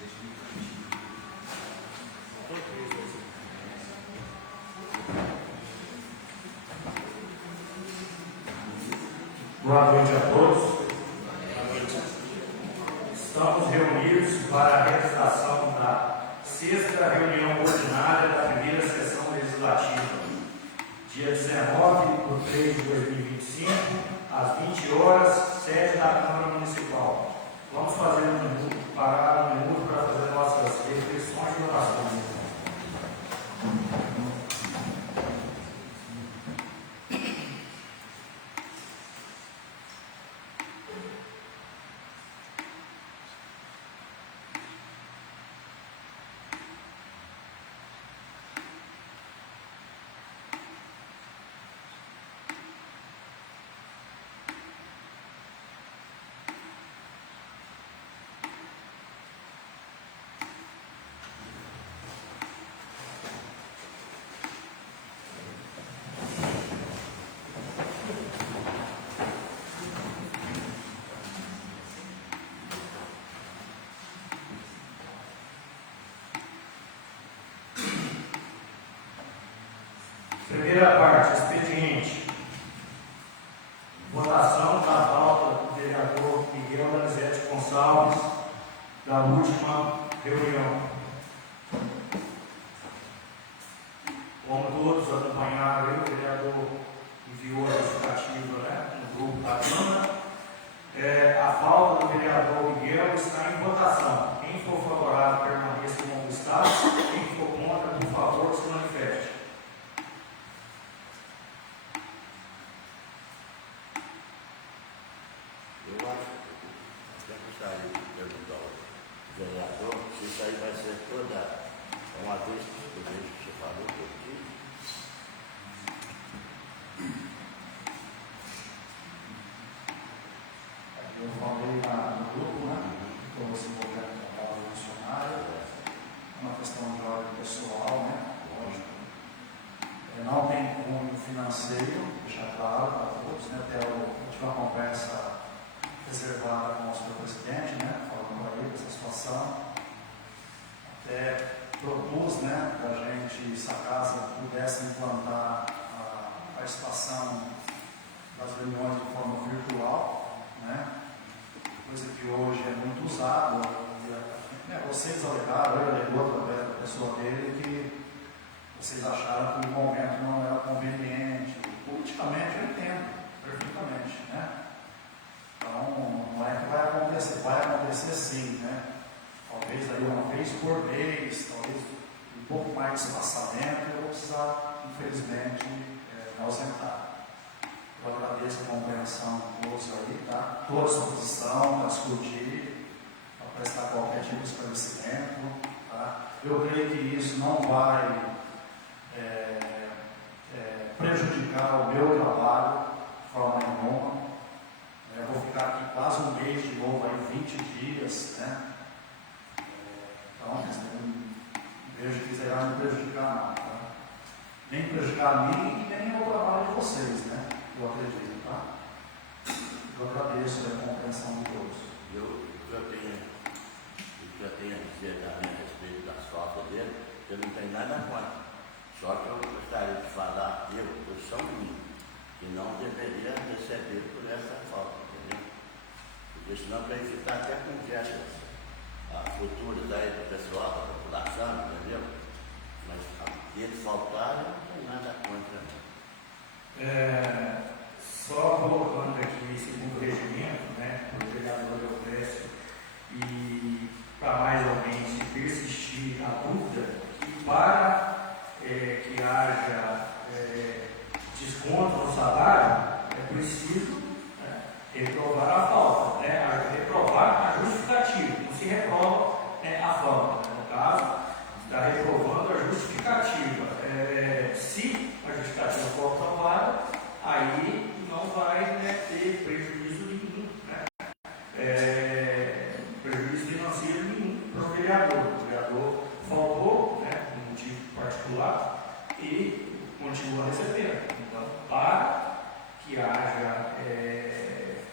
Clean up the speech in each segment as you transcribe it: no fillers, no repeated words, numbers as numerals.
Boa noite a todos. Estamos reunidos para a realização da sexta reunião ordinária da primeira sessão legislativa, dia 19/3/2025, às 20 horas, sede da Câmara Municipal. Vamos fazer parar um minuto para fazer nossas reflexões e orações. Primeira parte, expediente. Votação da pauta do vereador Miguel Danizete Gonçalves, da última reunião. Como todos acompanharam, o vereador enviou a justificativa no grupo da Câmara. A pauta do vereador Miguel está em votação. Quem for favorável permaneça como está. Quem for contra, por favor, se manifeste. Eu até gostaria de perguntar ao vereador se isso aí vai ser toda uma vez que você falou aqui. Eu falei no grupo, como se envolver com a palavra funcionária, uma questão de ordem pessoal, lógico. Não tem cunho financeiro, deixar claro para todos, até eu tive uma conversa reservada com o senhor presidente, falando para ele dessa situação. Até propus para a gente, se a casa pudesse implantar a participação das reuniões de forma virtual, coisa que hoje é muito usada. Vocês alegaram, eu alegou através da pessoa dele que vocês acharam que o momento não era conveniente. Politicamente eu entendo perfeitamente, Então, não é que vai acontecer sim, Talvez aí uma vez por mês, talvez um pouco mais de espaçamento, eu vou precisar, infelizmente, me ausentar. Eu agradeço a compreensão de todos aí, Toda a sua posição, a discutir, a prestar qualquer tipo de esclarecimento, Eu creio que isso não vai prejudicar o meu trabalho de forma nenhuma. Eu vou ficar aqui quase um mês de novo, aí 20 dias, Então, não vejo que irá me prejudicar não, Nem prejudicar a mim e nem o trabalho de vocês, Eu acredito, Eu agradeço a compreensão de todos. Eu tenho a dizer também a respeito das faltas dele, eu não tenho nada contra. Só que eu gostaria de falar, eu sou um menino, que não deveria receber por essa falta, entendeu? Porque senão vai ficar até com gestas futuras aí do pessoal, da população, entendeu? Mas ele faltar, eu não tenho nada contra. Só voltando aqui segundo o regimento, o vereador Eufrésio, e para mais ou menos persistir a dúvida, que para que haja desconto no salário, é preciso reprovar a falta, reprovar a justificativa, não se reprova a falta. No caso, está reprovando a justificativa. Se a justificativa for aprovada, aí não vai ter prejuízo nenhum, prejuízo financeiro nenhum para o vereador. O vereador faltou, por motivo particular, e continua recebendo. Então, para que haja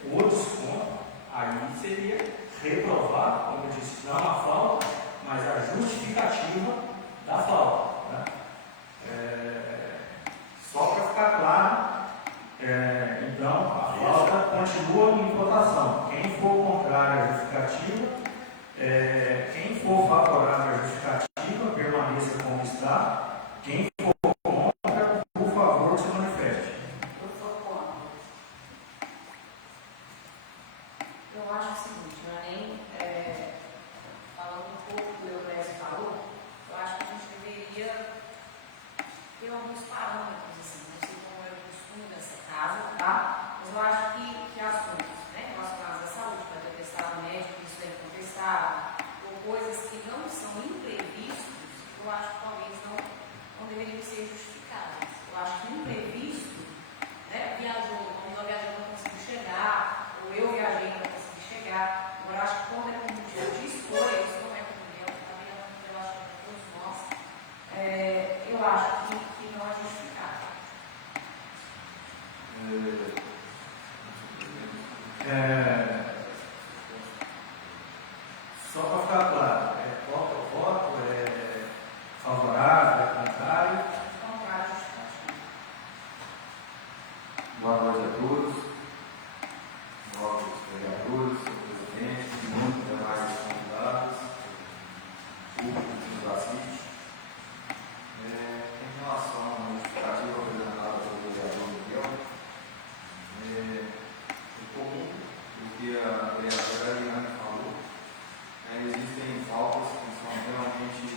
o desconto, aí seria reprovar, como eu disse, não a falta, coisas que não são imprevistos, eu acho que talvez não deveriam ser justificadas. Eu acho que imprevisto, né, viajou, uma pessoa viajou não conseguiu chegar, ou eu viajei não consegui chegar. Agora, eu acho que quando é por motivo de escolha, isso não é por meu, também é um relacionamento com todos nós, eu acho que não é justificado. Só para ficar claro, voto ou voto, favorável, contrário. Contrário, justificativo. Boa noite a todos, novos vereadores, presidente, e muitos demais convidados, público que nos assiste. Em relação à justificativa apresentada pelo vereador Miguel, é comum o que a vereadora Eliane falou, existem faltas que são realmente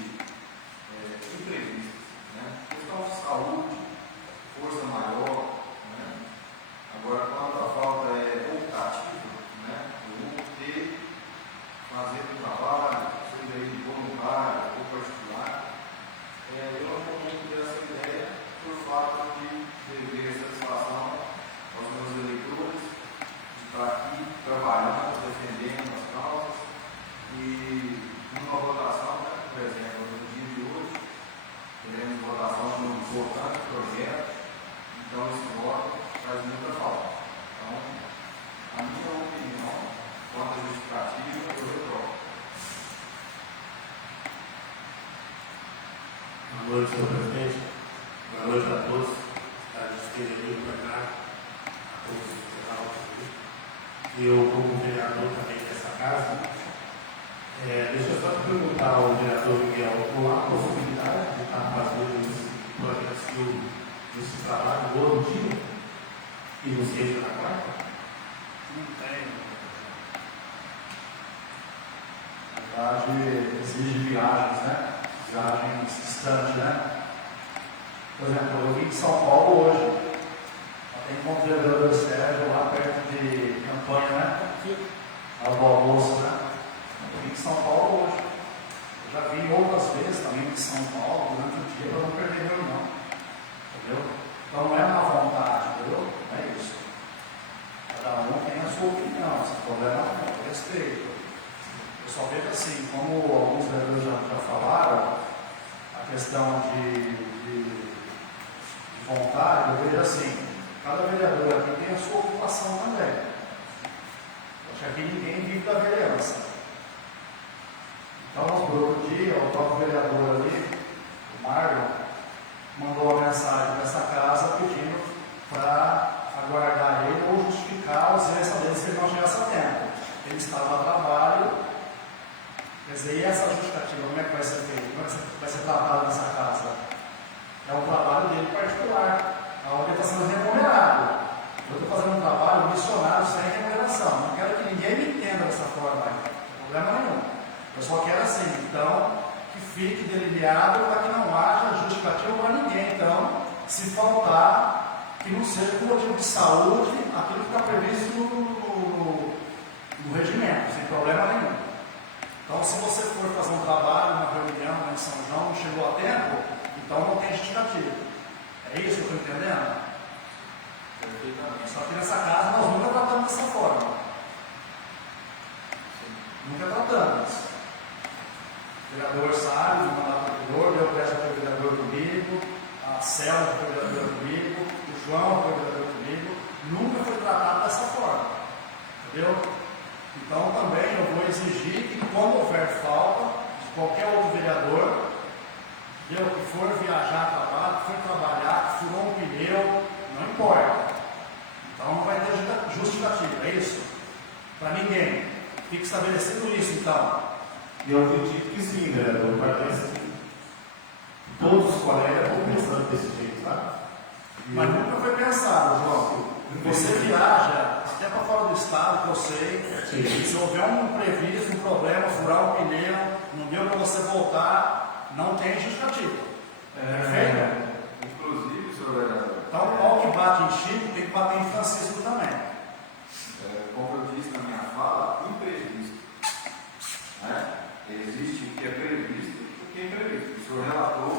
imprevistas, questão de saúde, força maior. Agora, quando a falta é optativa, eu ter, fazer um trabalho, seja ele voluntário ou particular, eu não estou muito dessa ideia por fato de dever satisfação aos meus eleitores, de estar aqui trabalhando, defendendo as causas e numa votação, por exemplo, no dia de hoje, teremos votação de um importante projeto, então esse voto faz muita falta. Então, a minha opinião, quanto à justificativa, eu reprovo. Boa noite, senhor presidente. Boa noite a todos. A gente esteja vindo para cá, a todos os internautas. Eu, como vereador também dessa casa, deixa eu só perguntar ao vereador Miguel, qual a possibilidade de estar fazendo esse projeto, esse trabalho no dia e no sexta na quarta? Não tem. Na verdade, exige viagens, viagens distantes, Por exemplo, eu vim de São Paulo hoje. Tem um vereador Sérgio lá perto de Campanha, Lá do almoço, Eu vim de São Paulo hoje. Eu já vim outras vezes também de São Paulo durante o dia para não perder reunião. Entendeu? Então não é má vontade, entendeu? Não é isso. Cada um tem a sua opinião, esse problema não, respeito. Eu só vejo assim, como alguns vereadores já falaram, a questão de vontade, eu vejo assim, cada vereador aqui tem a sua ocupação também. Acho que aqui ninguém vive da vereança. Então, por outro dia, o próprio vereador ali, o Marlon, mandou uma mensagem para essa casa pedindo para aguardar ele ou justificar a ausência dele se ele não chegasse a tempo. Ele estava a trabalho, quer dizer, e essa justificativa, como é que vai ser feita? Como é que vai ser tratado nessa casa? É um trabalho dele particular, onde ele está sendo remunerado. Eu estou fazendo um trabalho missionário sem remuneração. Não quero que ninguém me entenda dessa forma, não tem problema nenhum. Eu só quero assim, então, que fique delineado para que não haja justificativa para ninguém. Então, se faltar, que não seja por motivo de saúde, aquilo que está previsto no regimento, sem problema nenhum. Então, se você for fazer um trabalho, uma reunião em São João, não chegou a tempo, então não tem justificativa. É isso que eu estou entendendo? Só que nessa casa nós nunca tratamos dessa forma. Nunca tratamos. O vereador Sábio, o mandato anterior, eu peço que o vereador comigo, a Célia foi vereador comigo, o João foi vereador comigo, nunca foi tratado dessa forma. Entendeu? Então também eu vou exigir que quando houver falta de qualquer outro vereador, que for viajar a trabalho, que for trabalhar, que furou um pneu, não importa. Então não vai ter justificativa, é isso? Para ninguém. Fica estabelecido isso então. Eu acredito que sim, vereador, parece que todos os colegas estão pensando desse jeito, sabe? Mas nunca foi pensado, João. Você viaja até para fora do estado, que eu sei. Sim. Se houver um previsto, um problema, furar um pneu, não deu para você voltar, não tem justificativa. Perfeito? Inclusive, senhor vereador, Então, o pau que bate em Chico tem que bater em Francisco também. como eu disse na minha fala, imprevisto. Existe o que é previsto e o que é imprevisto. O senhor relatou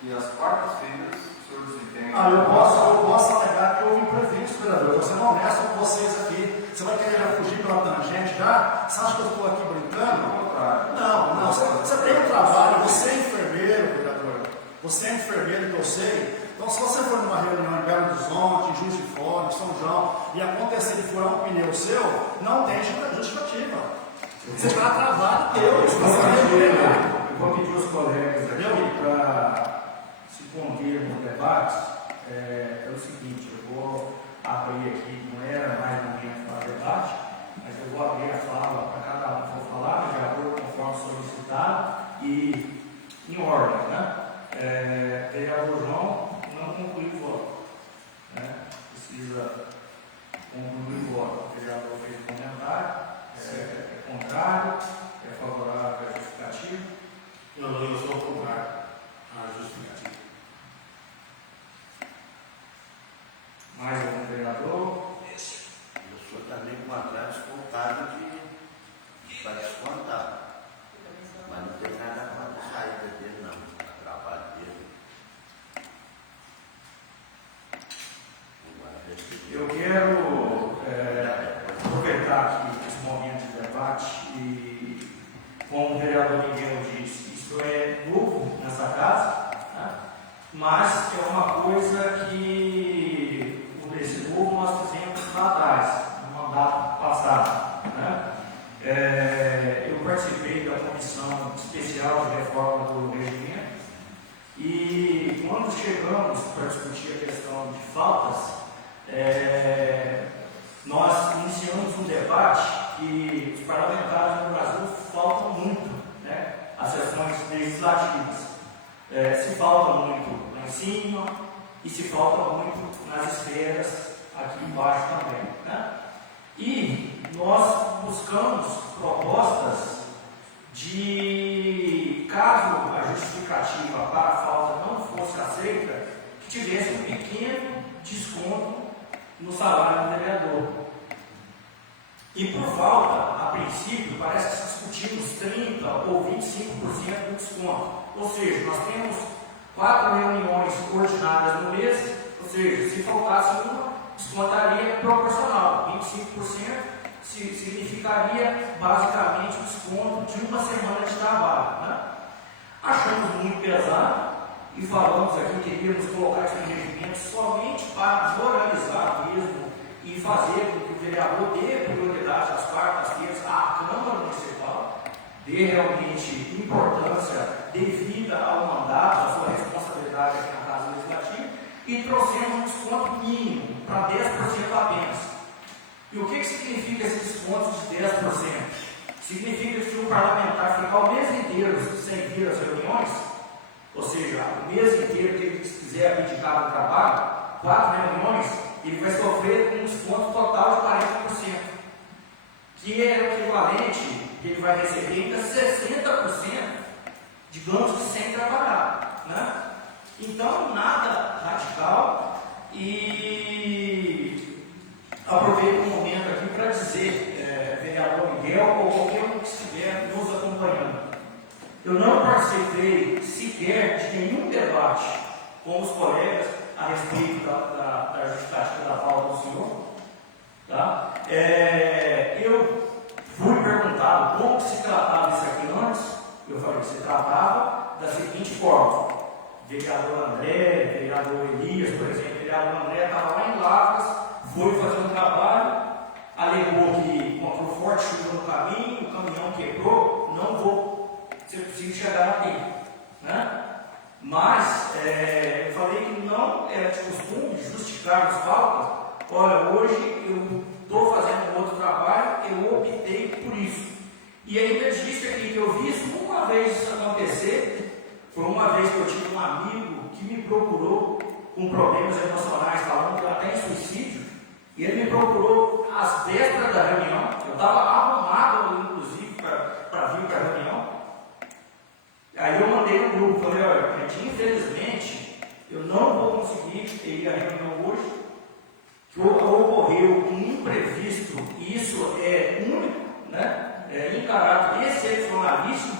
que as quartas-feiras o senhor desempenha. Eu posso alegar que houve imprevisto, vereador. Eu estou sendo honesto com vocês aqui. Você vai querer fugir pela tangente já? Você acha que eu estou aqui brincando? Ao contrário. Não. Você tem um trabalho, você é enfermeiro, vereador. Você é enfermeiro, que eu sei. Então, se você for numa reunião em Belo Horizonte, em Juiz de Fora, em São João, e acontecer de furar um pneu seu, não tem justificativa. Você está travado, Deus. Eu vou pedir aos colegas aqui para se conter nos debates. É o seguinte, eu vou abrir aqui, não era mais momento para debate, mas eu vou abrir a fala para cada um que for falar, de acordo conforme solicitado e em ordem, né? Vereador João não concluiu o voto, né? Precisa concluir o voto. O vereador fez um comentário, é contrário, é favorável à justificativa. Eu sou contrário à justificativa. Mais algum vereador? Eu sou também contrário descontado para descontar. Mas não tem nada contra a saída dele, não. O trabalho dele. Eu quero aproveitar aqui esse momento de debate e, como o vereador Miguel disse, isso é novo nessa casa, né? Mas é uma coisa que, por esse novo, nós fizemos lá atrás, no mandato passado, né? Eu participei da comissão especial de reforma do regimento e, quando chegamos para discutir a questão de faltas, nós iniciamos um debate que os parlamentares no Brasil faltam muito, né? As sessões legislativas. Se falta muito lá em cima e se falta muito nas esferas aqui embaixo também, né? E nós buscamos propostas de, caso a justificativa para a falta não fosse aceita, que tivesse um pequeno desconto no salário do vereador. E por falta, a princípio, parece que discutimos 30% ou 25% do desconto. Ou seja, nós temos 4 reuniões ordinárias no mês, ou seja, se faltasse uma, descontaria proporcional. 25% significaria basicamente o desconto de uma semana de trabalho, né? Achamos muito pesado e falamos aqui que queríamos colocar esse regimento somente para organizar mesmo e fazer com que o vereador dê prioridade às quartas-feiras à Câmara Municipal, dê realmente importância devida ao mandato, à sua responsabilidade aqui na Casa Legislativa, e trouxemos um desconto mínimo para 10% apenas. E o que significa esse desconto de 10%? Significa que se um parlamentar ficar o mês inteiro sem vir às reuniões, ou seja, o mês inteiro que ele quiser abdicar do trabalho, 4 reuniões, ele vai sofrer um desconto total de 40%, que é o equivalente que ele vai receber ainda 60%, digamos que sem trabalhar, né? Então, nada radical. E aproveito o momento aqui para dizer, vereador Miguel ou qualquer um que estiver nos acompanhando, eu não participei sequer de nenhum debate com os colegas a respeito da justificativa da falta do senhor, tá? Eu fui perguntado como se tratava isso aqui antes. Eu falei que se tratava da seguinte forma: vereador André, vereador Elias, por exemplo, vereador André estava lá em Lavras, foi fazer um trabalho, alegou que encontrou forte chuva no caminho, o caminhão quebrou, não vou ser possível chegar a tempo, né? Mas eu falei que não era de costume justificar as faltas. Olha, hoje eu estou fazendo um outro trabalho, eu optei por isso. E ainda disse aqui que eu vi isso uma vez isso acontecer. Foi uma vez que eu tive um amigo que me procurou com problemas emocionais, falando até em suicídio, e ele me procurou às vésperas da reunião. Eu estava arrumado, inclusive, para vir para a reunião. Aí eu mandei no grupo, falei: olha, gente, infelizmente, eu não vou conseguir ir à reunião hoje, que ocorreu um imprevisto, e isso é único, né? Em caráter excepcionalíssimo,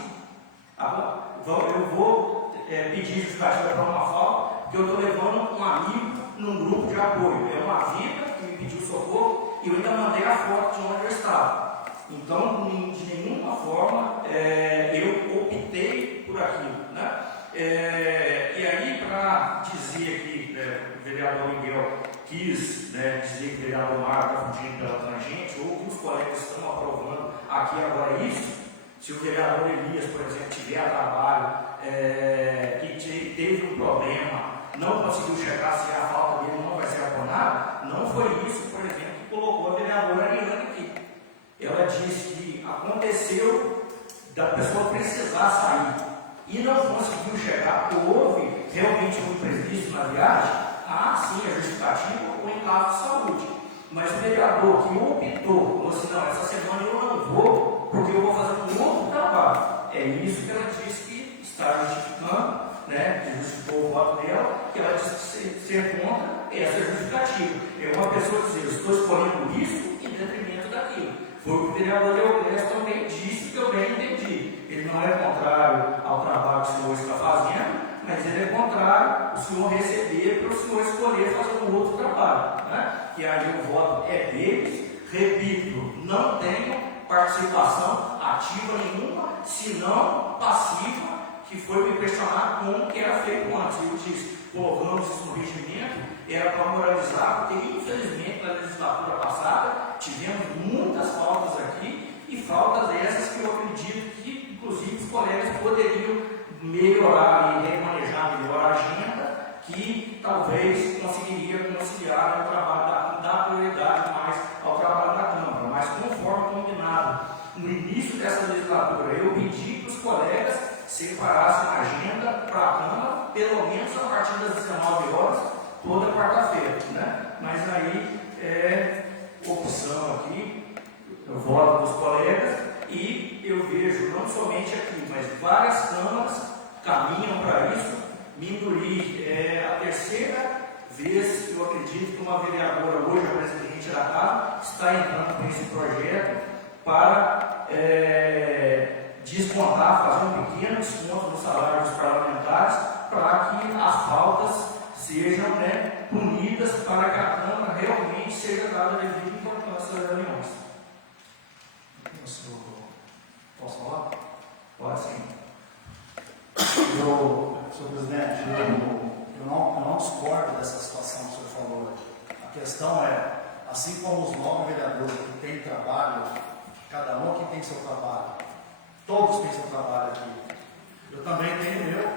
eu vou pedir justificativa para uma falta, porque eu estou levando um amigo num grupo de apoio. É uma vida que me pediu socorro e eu ainda mandei a foto de onde eu estava. Então, de nenhuma forma, eu optei por aquilo, né? E aí, para dizer que o vereador Miguel quis dizer que o vereador Mário está fugindo pela tangente, ou que os colegas estão aprovando aqui agora isso, se o vereador Elias, por exemplo, tiver a trabalho, que teve um problema, não conseguiu chegar se a falta dele não vai ser abonada, não foi isso, por exemplo, que colocou a vereadora Ariane aqui. Ela disse que aconteceu da pessoa precisar sair e não conseguiu chegar, houve realmente um imprevisto na viagem, sim, a justificativa ou em caso de saúde. Mas o vereador que optou, falou assim, não, essa semana eu não vou, porque eu vou fazer um outro trabalho. É isso que ela disse que está justificando, que justificou o voto dela, que ela disse que ser contra essa justificativa. É uma pessoa dizer, eu estou escolhendo isso em detrimento daquilo. Foi o que o vereador Leoclésio também disse, que eu bem entendi. Ele não é contrário ao trabalho que o senhor está fazendo, mas ele é contrário o senhor receber para o senhor escolher fazer um outro trabalho. E aí o voto é deles. Repito, não tenho participação ativa nenhuma, senão passiva, que foi me questionar como que era feito antes. Eu disse, colocamos isso no regimento, era para moralizar, porque infelizmente na legislatura passada tivemos muitas faltas aqui, e faltas essas que eu acredito que inclusive os colegas poderiam melhorar e remanejar melhor a agenda, que talvez conseguiria conciliar o trabalho dar prioridade mais ao trabalho da Câmara. Mas conforme combinado no início dessa legislatura, eu pedi que os colegas separassem a agenda para a Câmara, pelo menos a partir das 19 horas, toda quarta-feira. Mas aí é opção aqui, eu voto dos colegas, e eu vejo não somente aqui, mas várias câmaras caminham para isso. Minduri é a terceira vez que eu acredito que uma vereadora, hoje a presidente da Casa, está entrando com esse projeto para descontar, fazer um pequeno desconto no salário dos parlamentares, para que as faltas sejam punidas, para que a Câmara realmente seja dada a devida importância das reuniões. Posso falar? Pode sim. Senhor presidente, eu não discordo dessa situação que o senhor falou. A questão é, assim como os 9 vereadores que têm trabalho, cada um aqui tem seu trabalho, todos têm seu trabalho aqui. Eu também tenho o meu.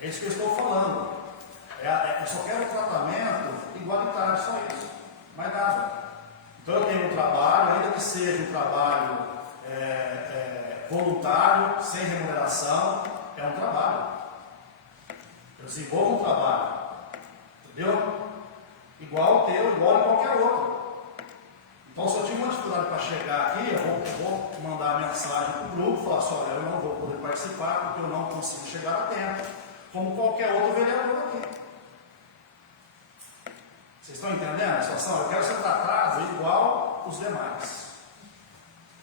É isso que eu estou falando. Eu só quero tratamento igualitário, só isso. Mais nada. Então eu tenho um trabalho, ainda que seja um trabalho voluntário, sem remuneração, é um trabalho. Eu desenvolvo um trabalho. Entendeu? Igual o teu, igual a qualquer outro. Então, se eu tive uma dificuldade para chegar aqui, eu vou mandar a mensagem para o grupo, falar assim, olha, eu não vou poder participar porque eu não consigo chegar a tempo, como qualquer outro vereador aqui. Vocês estão entendendo a situação? Eu quero ser tratado igual os demais.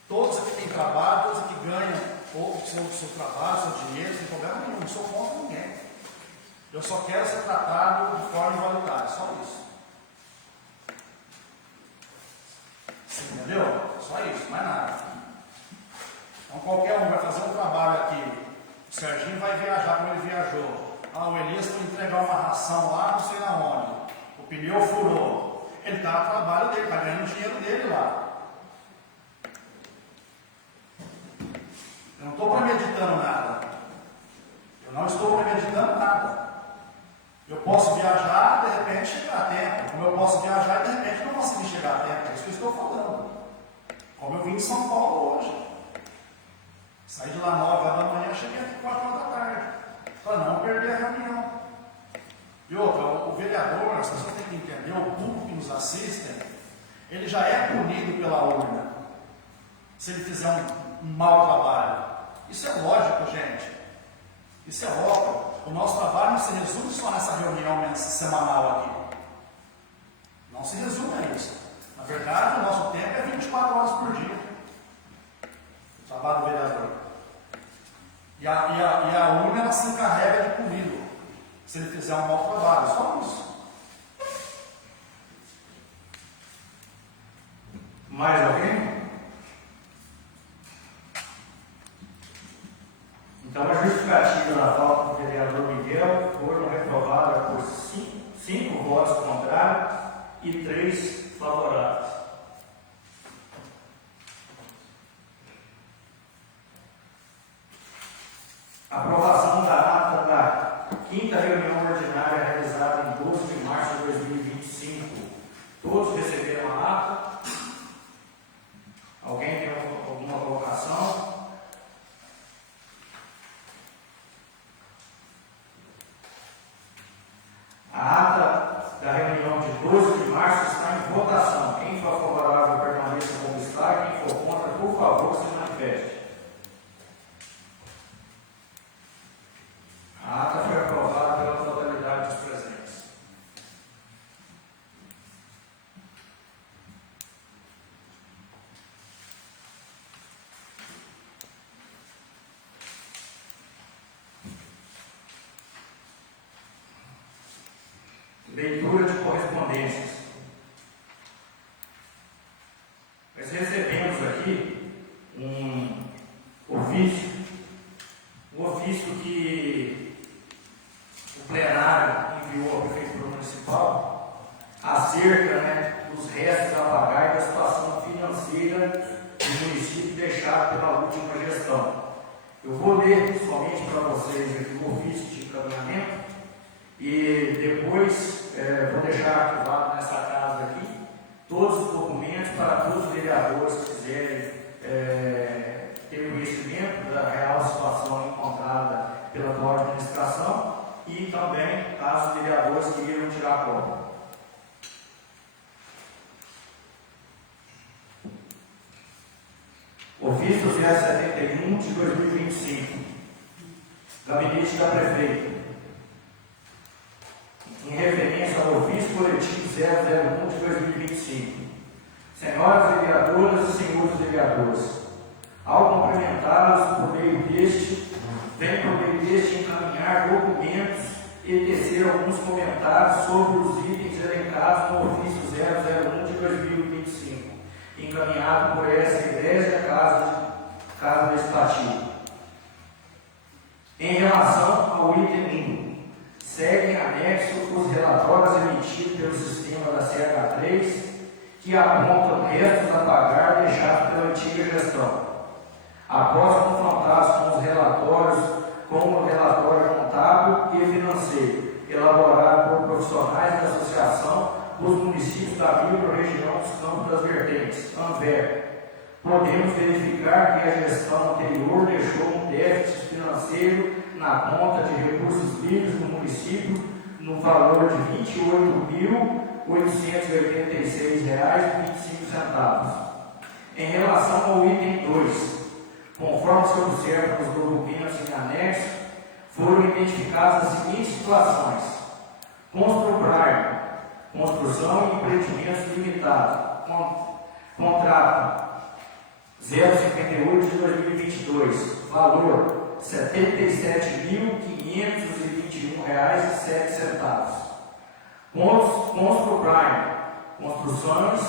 Todos aqui têm trabalho, todos aqui ganham o seu trabalho, seu dinheiro, sem problema nenhum, não sou contra ninguém. Eu só quero ser tratado de forma igualitária, só isso. Você entendeu? Só isso, mais nada. Então qualquer um vai fazer um trabalho aqui, o Serginho vai viajar como ele viajou. O Elias foi entregar uma ração lá, não sei na onde. O pneu furou. Ele está no trabalho dele, está ganhando o dinheiro dele lá. Eu não estou premeditando nada. Eu não estou premeditando nada. Eu posso viajar e de repente chegar a tempo. Como eu posso viajar e de repente não conseguir chegar a tempo. É isso que eu estou falando. Como eu vim de São Paulo hoje. Saí de lá 9 horas da manhã, cheguei aqui 4 horas da tarde. Para não perder a reunião. E outra, o vereador, as pessoas têm que entender, o público que nos assiste, ele já é punido pela urna. Se ele fizer um mau trabalho. Isso é lógico, gente. Isso é óbvio. O nosso trabalho não se resume só nessa reunião semanal aqui. Não se resume a isso. Na verdade, o nosso tempo é 24 horas por dia. O trabalho do vereador. E a urna ela se encarrega de puni-lo, se ele fizer um mau trabalho, só isso. Mais alguém? Então, a justificativa da falta do vereador Miguel foram reprovadas por 5 votos contrários e 3 favoráveis. Aprovação da ata da 5ª reunião ordinária realizada em 12 de março de 2025. Todos receberam a ata? Alguém tem alguma colocação? A ata da reunião de 12 de março está em votação. Quem for favorável permaneça como está. Quem for contra, por favor, se manifeste. A ata foi aprovada pela totalidade dos presentes. Leitura de correspondências. Nós recebemos aqui um ofício que o plenário enviou à Prefeitura Municipal acerca dos restos a pagar e da situação financeira do município deixado pela última gestão. Eu vou ler somente para vocês aqui o ofício de encaminhamento e depois vou deixar arquivado nessa casa aqui todos os documentos para todos os vereadores que quiserem ter conhecimento da real situação encontrada pela atual administração e também caso os vereadores queiram tirar cópia. Ofício 071 de 2025, Gabinete da Prefeita. Em referência ao ofício coletivo 001 de 2025. Senhoras vereadoras e senhores vereadores, ao cumprimentá-los por meio deste, venho por meio deste encaminhar documentos e tecer alguns comentários sobre os itens elencados no ofício 001 de 2025, encaminhado por essa Igreja Casa Legislativa. Em relação ao item 1, segue em anexo os relatórios emitidos pelo sistema da CH3, que apontam restos a pagar deixados pela antiga gestão. Após confrontados com os relatórios, como o relatório contábil e financeiro, elaborado por profissionais da Associação dos Municípios da Microrregião dos Campos das Vertentes, ANVER, podemos verificar que a gestão anterior deixou um déficit financeiro na conta de recursos livres do município no valor de R$ 28.886,25. Em relação ao item 2, conforme se observa nos documentos em anexo, foram identificadas as seguintes situações: Construprime, construção e empreendimentos limitados, contrato 058 de 2022, valor R$ 77.521,07. Construprime, construções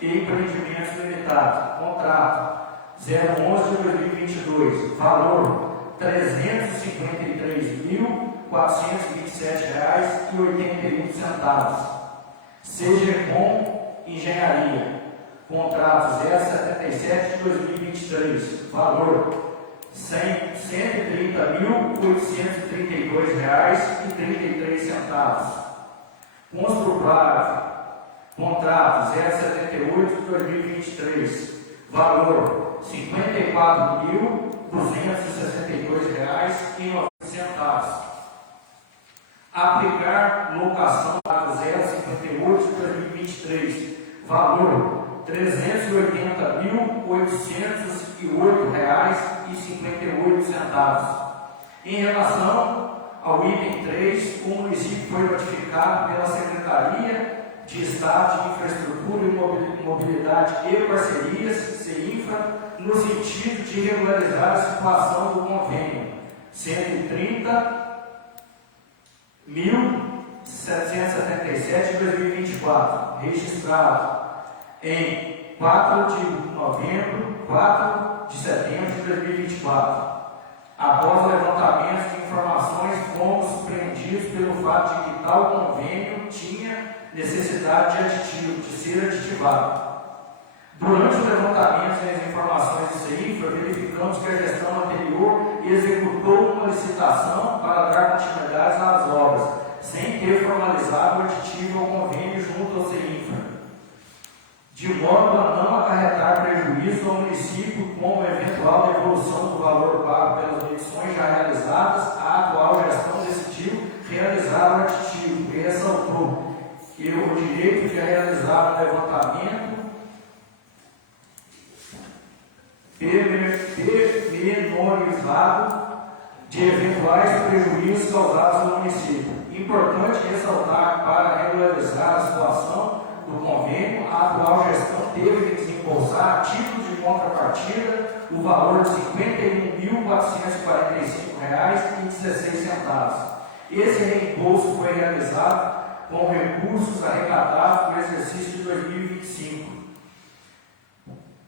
e empreendimentos limitados, contrato 011 de 2022, valor R$ 353.427,81. CGCOM Engenharia, contrato 077 de 2023, valor R$ 130.832,33. Construplave, contrato 078 de 2023, valor R$ 54.262,09. Aplicar locação 058 de 2023, valor R$ 380.808,58. Em relação ao item 3, o município foi notificado pela Secretaria de Estado de Infraestrutura e Mobilidade e Parcerias, CEINFRA, no sentido de regularizar a situação do convênio 130.777 em 2024, registrado em 4 de setembro de 2024. Após levantamentos de informações, fomos surpreendidos pelo fato de que tal convênio tinha necessidade de aditivo, de ser aditivado. Durante os levantamentos e as informações do CEINFRA, verificamos que a gestão anterior executou uma licitação para dar continuidade nas obras, sem ter formalizado o aditivo ao convênio junto ao CEINFRA, de modo a não acarretar prejuízo ao município com a eventual devolução do valor pago pelas medições já realizadas. A atual gestão decidiu realizar o aditivo e ressaltou que o direito de realizar o levantamento pormenorizado de eventuais prejuízos causados ao município. Importante ressaltar que, para regularizar a situação do convênio, a atual gestão teve que desembolsar, a título de contrapartida, o valor de R$ 51.445,16. Esse reembolso foi realizado com recursos arrecadados no exercício de 2025.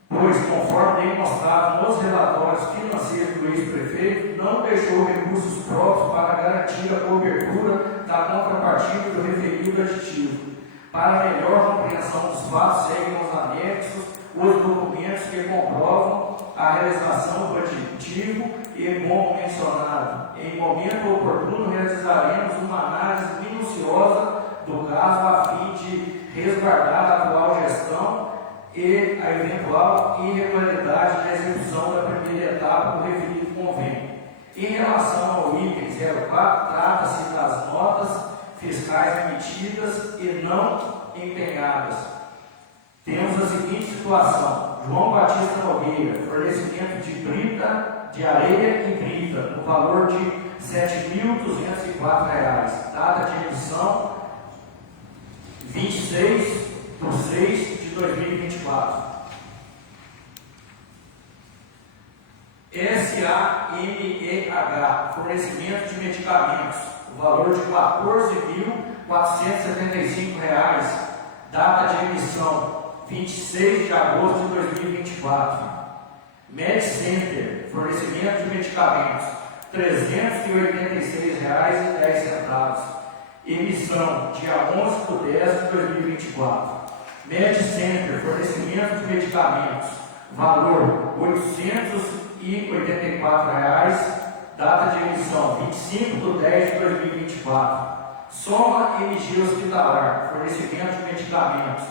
Pois, conforme demonstrado nos relatórios financeiros do ex-prefeito, não deixou recursos próprios para garantir a cobertura da contrapartida do referido aditivo. Para melhor compreensão dos fatos, seguem os anexos os documentos que comprovam a realização do aditivo e, como mencionado, em momento oportuno realizaremos uma análise minuciosa do caso a fim de resguardar a atual gestão e a eventual irregularidade na execução da primeira etapa do referido convênio. Em relação ao item 04, trata-se das notas fiscais emitidas e não empenhadas. Temos a seguinte situação: João Batista Nogueira, fornecimento de brita, de areia e brita, no valor de R$ 7.204, data de emissão 26/6/2024. SAMEH, fornecimento de medicamentos, o valor de R$ 14.475, data de emissão 26 de agosto de 2024. MedCenter, fornecimento de medicamentos, R$ 386,10, emissão dia 11/10/2024. MedCenter, fornecimento de medicamentos, valor R$ 884, data de emissão 25/10/2024. Soma MG Hospitalar, fornecimento de medicamentos,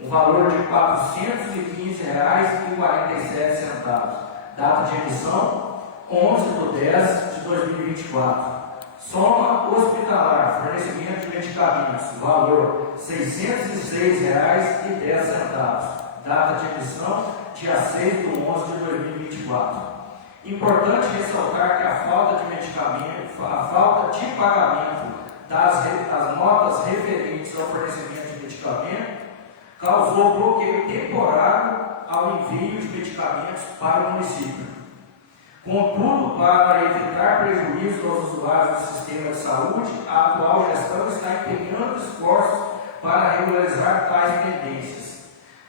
um valor de R$ 415,47, data de emissão 11/10/2024. Soma Hospitalar, fornecimento de medicamentos, valor R$ 606,10, data de emissão dia 6/11/2024. Importante ressaltar que a falta de medicamento, a falta de pagamento das notas referentes ao fornecimento de medicamento causou bloqueio temporário ao envio de medicamentos para o município. Contudo, para evitar prejuízo aos usuários do sistema de saúde, a atual gestão está empenhando esforços para regularizar tais pendências.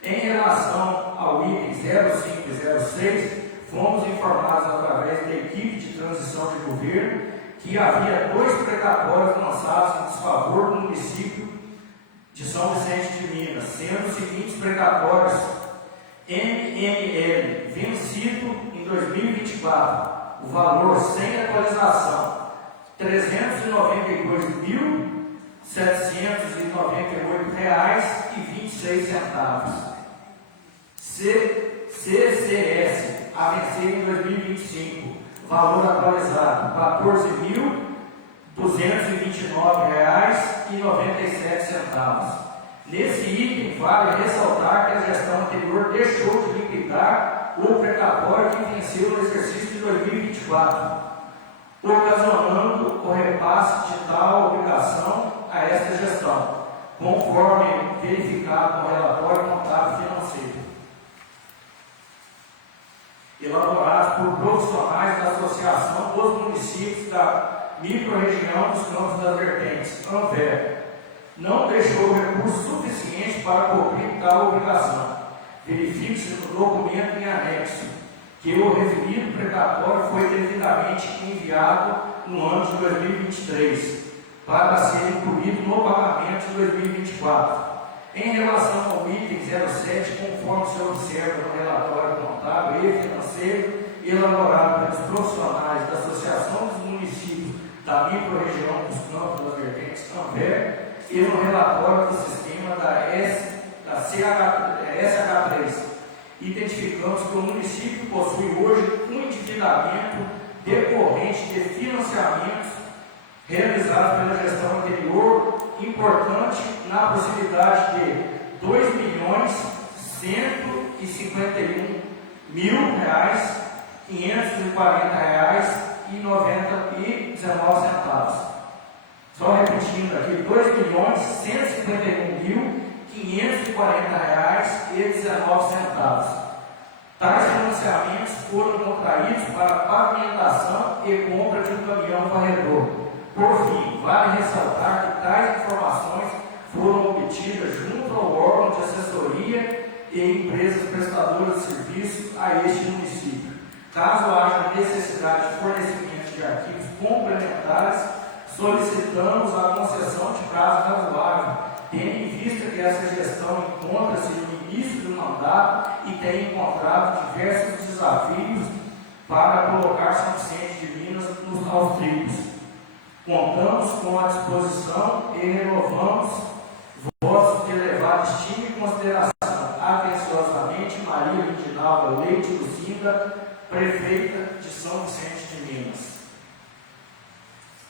Em relação ao item 05 e 06, fomos informados através da equipe de transição de governo que havia 2 precatórios lançados em desfavor do município de São Vicente de Minas, sendo os seguintes precatórios: MML, vencido em 2024, o valor sem atualização, R$ 398.798,26. CCS, a vencer em 2025, valor atualizado, R$ 14.229,97. Nesse item, vale ressaltar que a gestão anterior deixou de liquidar o precatório que venceu no exercício de 2024, ocasionando o repasse de tal obrigação a esta gestão, conforme verificado no relatório contábil financeiro, elaborados por profissionais da Associação dos Municípios municípios da microrregião dos Campos das Vertentes, ANVER, não deixou recurso suficiente para cumprir tal obrigação. Verifique-se no documento em anexo que o referido precatório foi devidamente enviado no ano de 2023 para ser incluído no pagamento de 2024. Em relação ao item 07, conforme se observa no relatório contábil e financeiro elaborado pelos profissionais da Associação dos Municípios da Microrregião dos Campos das Vertentes, ANVER, e no relatório do sistema da SH3, identificamos que o município possui hoje um endividamento decorrente de financiamentos realizados pela gestão anterior, importante na proximidade de R$ 2.151.540,19. Só repetindo aqui, R$ 2.151.540,19. Tais financiamentos foram contraídos para pavimentação e compra de um caminhão varredor. Por fim, vale ressaltar que tais informações foram obtidas junto ao órgão de assessoria e empresas prestadoras de serviços a este município. Caso haja necessidade de fornecimento de arquivos complementares, solicitamos a concessão de prazo razoável, tendo em vista que essa gestão encontra-se no início do mandato e tem encontrado diversos desafios para colocar São Vicente de Minas aos trilhos. Contamos com a disposição e renovamos votos de elevada estima e consideração. Atenciosamente, Maria Lindinalva Leite Lucinda, prefeita de São Vicente de Minas.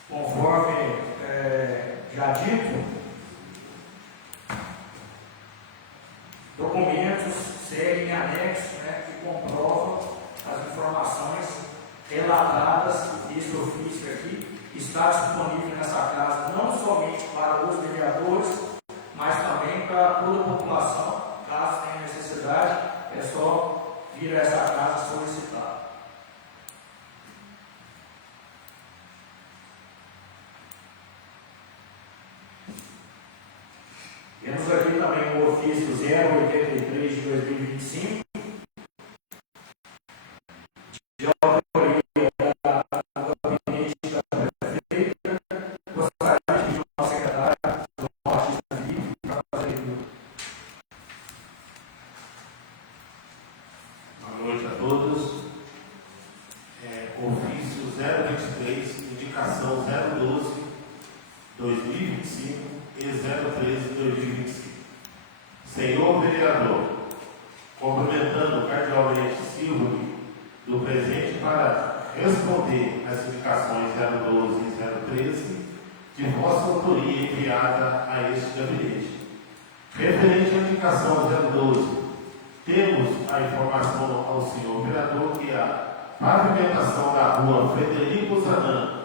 Conforme já dito, documentos seguem anexo, que comprovam as informações relatadas neste ofício aqui. Está disponível nessa casa não somente para os vereadores, mas também para toda a população. Caso tenha necessidade, é só vir a essa casa solicitar. Temos aqui também o ofício 083 de 2025, de autoria do gabinete da prefeita. Gostaria de pedir ao secretário do Batista Felipe para fazer a leitura. Boa noite a todos. Ofício 023, indicação 012-2025 e 013-2025. Senhor vereador, cumprimentando cardealmente Silvio do presente para responder às indicações 012 e 013 de vossa autoria enviada a este gabinete. Referente à indicação 012, temos a informação ao senhor vereador que a pavimentação da rua Frederico Zanan,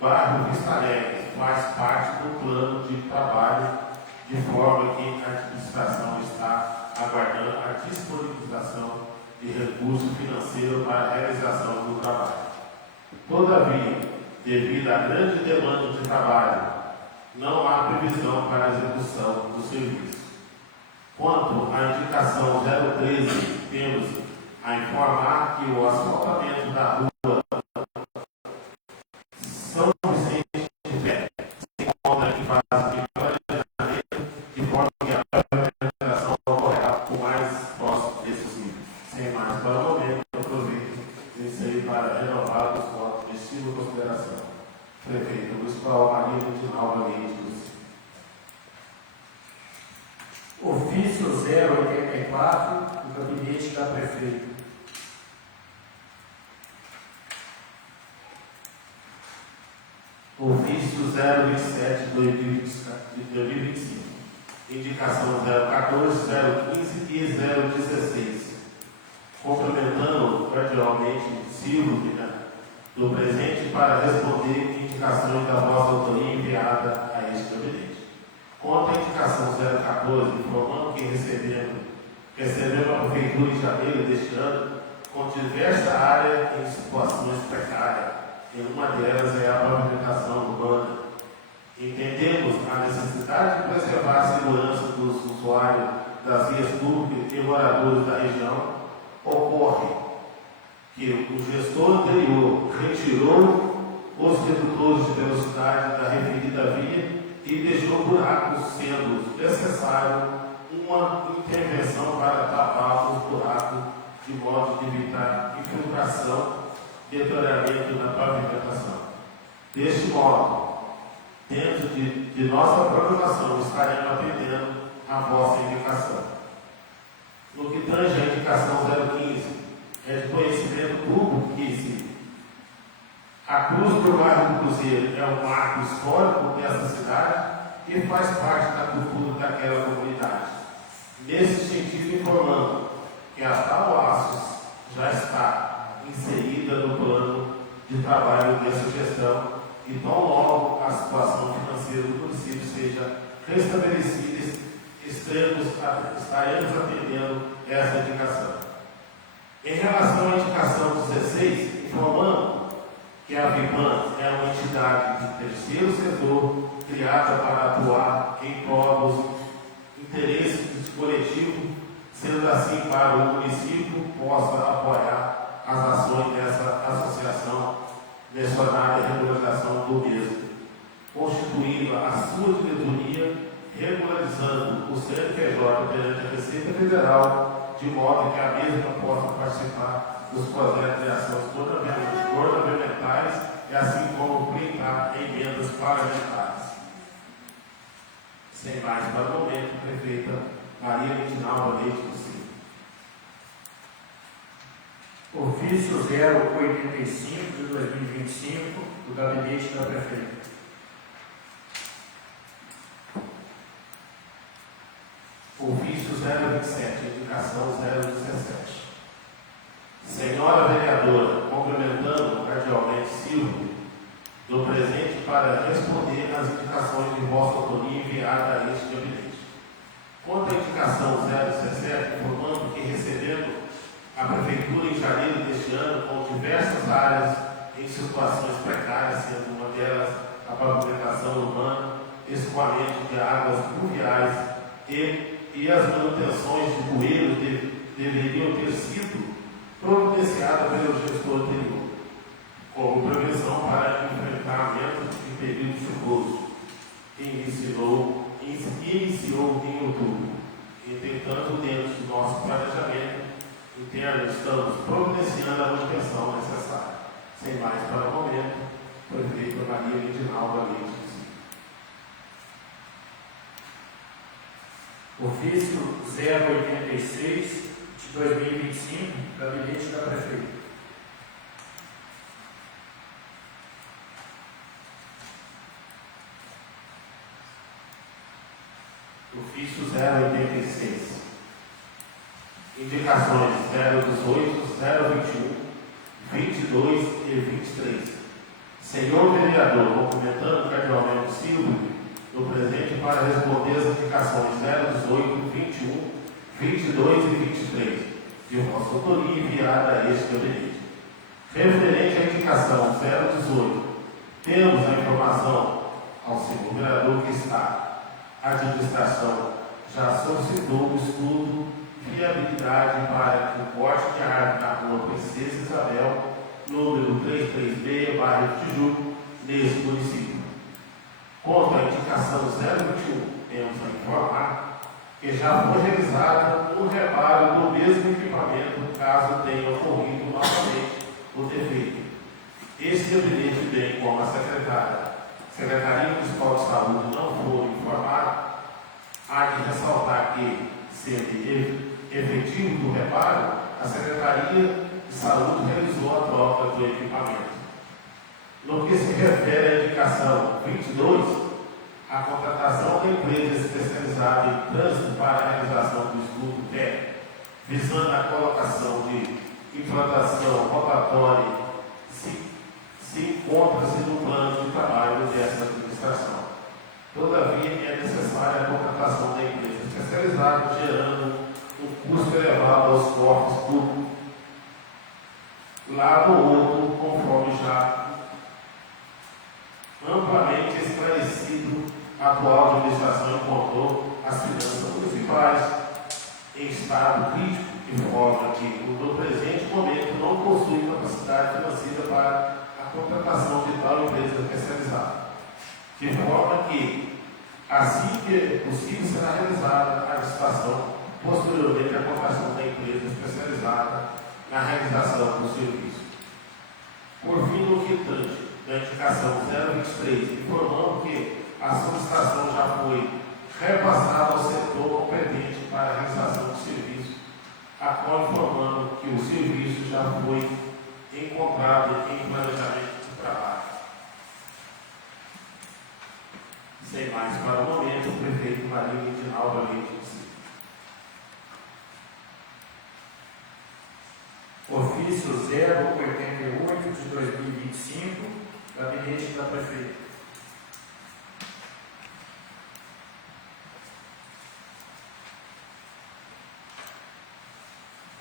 bairro Vista Alegre, faz parte do plano de trabalho, de forma que a administração está aguardando a disponibilização de recurso financeiro para a realização do trabalho. Todavia, devido à grande demanda de trabalho, não há previsão para a execução do serviço. Quanto à indicação 013, temos a informar que o asfaltamento da rua São Vicente de Pé se encontra em fase de planejamento, de forma que a implementação ocorrerá o mais próximo possível. Sem mais para o momento, eu aproveito isso aí para renovar os votos de estima e consideração. Prefeito Municipal Maria Lindinalva Leite Lucinda. Ofício 084 do gabinete da prefeita. Ofício 027 de 2025. Indicação 014, 015 e 016. Complementando cordialmente Silvio do presente para responder indicações da vossa autoria enviada a este gabinete. Quanto à indicação 014, informando que recebemos a Prefeitura em janeiro deste ano com diversa área em situações precárias, e uma delas é a pavimentação urbana. Entendemos a necessidade de preservar a segurança dos usuários das vias públicas e moradores da região. Ocorre que o gestor anterior retirou os redutores de velocidade da referida via e deixou buracos, sendo necessário uma intervenção para tapar os buracos, de modo de evitar infiltração e deterioramento da pavimentação. Deste modo, dentro de nossa programação, estaremos atendendo a vossa indicação. No que tange à indicação 015, é de conhecimento público que se a cruz do bairro do Cruzeiro é um marco histórico dessa cidade e faz parte da cultura daquela comunidade. Nesse sentido, informando que a Tauaços já está inserida no plano de trabalho dessa gestão e tão logo a situação financeira do município seja restabelecida, estaremos atendendo essa indicação. Em relação à indicação 16, informando que a Vivan é uma entidade de terceiro setor criada para atuar em prol dos interesses coletivos, sendo assim para o município possa apoiar as ações dessa associação mencionada em regularização do mesmo, constituindo a sua diretoria, regularizando o CNPJ perante a Receita Federal, de modo que a mesma possa participar dos projetos de ações governamentais e assim como pleitar emendas parlamentares. Sem mais para o momento, prefeita Maria Edinalva Leite do Silva. Ofício 085 de 2025, do Gabinete da Prefeita. Ofício 027, indicação 017. Senhora vereadora, cumprimentando cardealmente Silvio, do presente para responder às indicações de vossa autoria enviada a este gabinete. Quanto à indicação 017, informando que recebendo a Prefeitura em janeiro deste ano com diversas áreas em situações precárias, sendo uma delas a pavimentação urbana, escoamento de águas pluviais e as manutenções de bueiros deveriam ter sido providenciadas pelo gestor anterior, como previsão para enfrentamento de período chuvoso, que iniciou em outubro. Entretanto, dentro do nosso planejamento interno, estamos providenciando a manutenção necessária. Sem mais para o momento, prefeito Maria Edinalva Leite. Ofício 086 de 2025, Gabinete da Prefeita. Ofício 086. Indicações 018, 021, 22 e 23. Senhor vereador, cumprimentando cardealmente Silvio, no presente para responder as indicações 018, 21, 22 e 23, de vossa autoria enviada a este gabinete. Referente à indicação 018, temos a informação ao senhor vereador que a administração já solicitou o estudo de viabilidade para o corte de árvore na rua Princesa Isabel, número 336, bairro Tijuco, neste município. Quanto à indicação 021, temos a informar que já foi realizado um reparo do mesmo equipamento, caso tenha ocorrido novamente o defeito. Este gabinete, bem como a Secretaria Municipal de Saúde não for informada, há de ressaltar que, sendo efetivo do reparo, a Secretaria de Saúde realizou a troca do equipamento. No que se refere à indicação 22, a contratação da empresa especializada em trânsito para a realização do estudo técnico, visando a colocação de implantação rotatória, se encontra-se no plano de trabalho dessa administração. Todavia, é necessária a contratação da empresa especializada, gerando um custo elevado aos cofres públicos. Lado ou outro, conforme já estado crítico que informa que, no presente momento, não possui capacidade financeira para a contratação de tal empresa especializada. De forma que, assim que é possível, será realizada a licitação, posteriormente a contratação da empresa especializada na realização do serviço. Por fim, no que tange da indicação 023, informando que a solicitação já foi repassada ao setor competente para a realização do serviço, a qual informando que o serviço já foi encontrado em planejamento de trabalho. Sem mais para o momento, o prefeito Maria Edinalva Leite de Silva. Ofício 088 de 2025, gabinete da prefeita.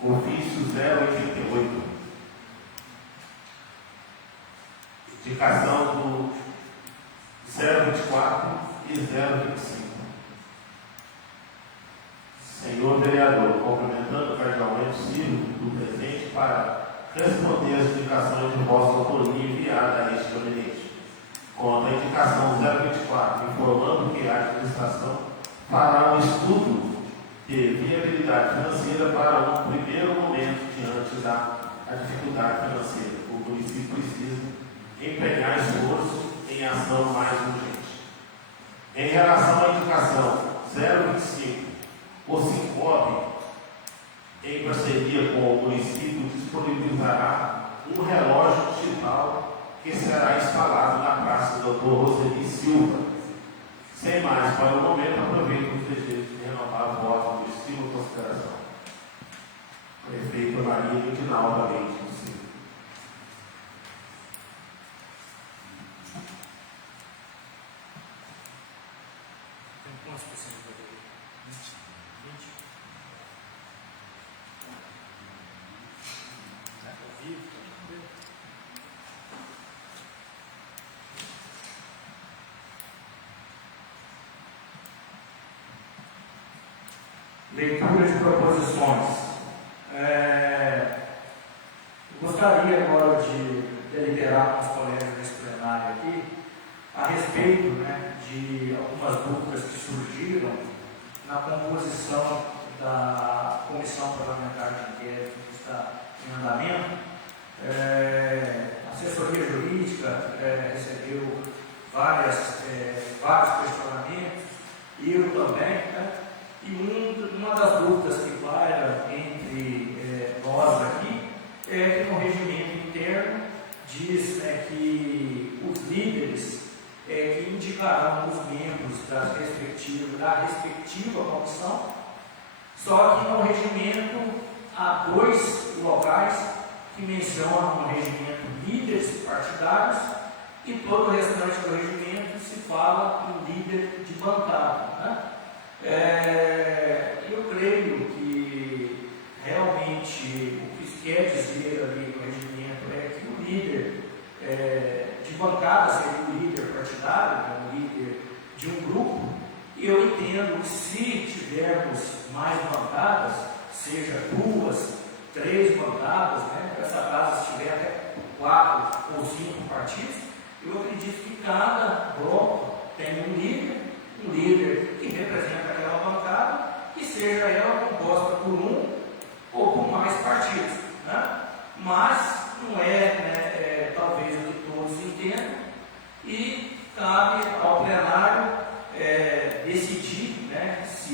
Ofício 088. Indicação do 024 e 025. Senhor vereador, cumprimentando cardealmente o Ciro do presente para responder às indicações de vossa autoria enviada a este gabinete. Quanto à indicação 024, informando que a administração fará um estudo de viabilidade financeira para um primeiro momento diante da dificuldade financeira. O município precisa empenhar esforço em ação mais urgente. Em relação à indicação 025, o Sincob, em parceria com o município, disponibilizará um relógio digital que será instalado na Praça Dr. Roseli Silva. Sem mais, para o momento, aproveito os desejos de renovar o voto de estima e consideração. Prefeito Maria Edinalva Leite de Silva. Tem quantos por cento da lei? 20? Está ao vivo? Leitura de proposições. Gostaria agora de deliberar com os colegas desse plenário aqui a respeito, né, de algumas dúvidas que surgiram na composição da Comissão Parlamentar de Inquérito que está em andamento. A assessoria jurídica recebeu vários questionamentos, eu também, né? E uma das dúvidas que paira entre nós aqui é que no regimento interno diz que os líderes que indicarão os membros da respectiva comissão, só que no regimento há 2 locais que mencionam no regimento líderes partidários e todo o restante do regimento se fala em líder de bancada, né? Eu creio que realmente o que quer dizer ali no regimento é que o líder de bancada seria o líder partidário, né, o líder de um grupo, e eu entendo que se tivermos mais bancadas, seja 2, 3 bancadas, né, essa casa se tiver até 4 ou 5 partidos, eu acredito que cada bloco tem um líder que representa aquela bancada, e seja ela composta por um ou por mais partidos, né? Mas não talvez o que todos entendam, e cabe ao plenário decidir, né, se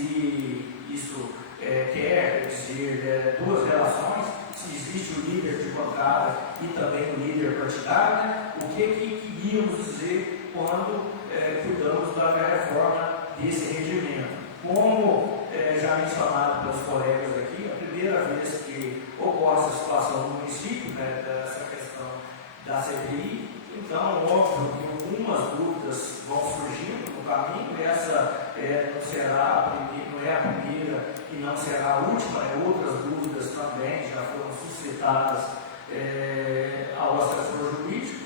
isso quer dizer 2 relações, se existe o líder de bancada e também o líder partidário, né? O que queríamos dizer quando cuidamos da reforma desse regimento. Como já mencionado pelos colegas aqui, a primeira vez que ocorre essa situação no município, né, dessa questão da CPI, então, óbvio que algumas dúvidas vão surgindo no caminho, essa não é a primeira e não será a última, outras dúvidas também já foram suscitadas ao assessor jurídico,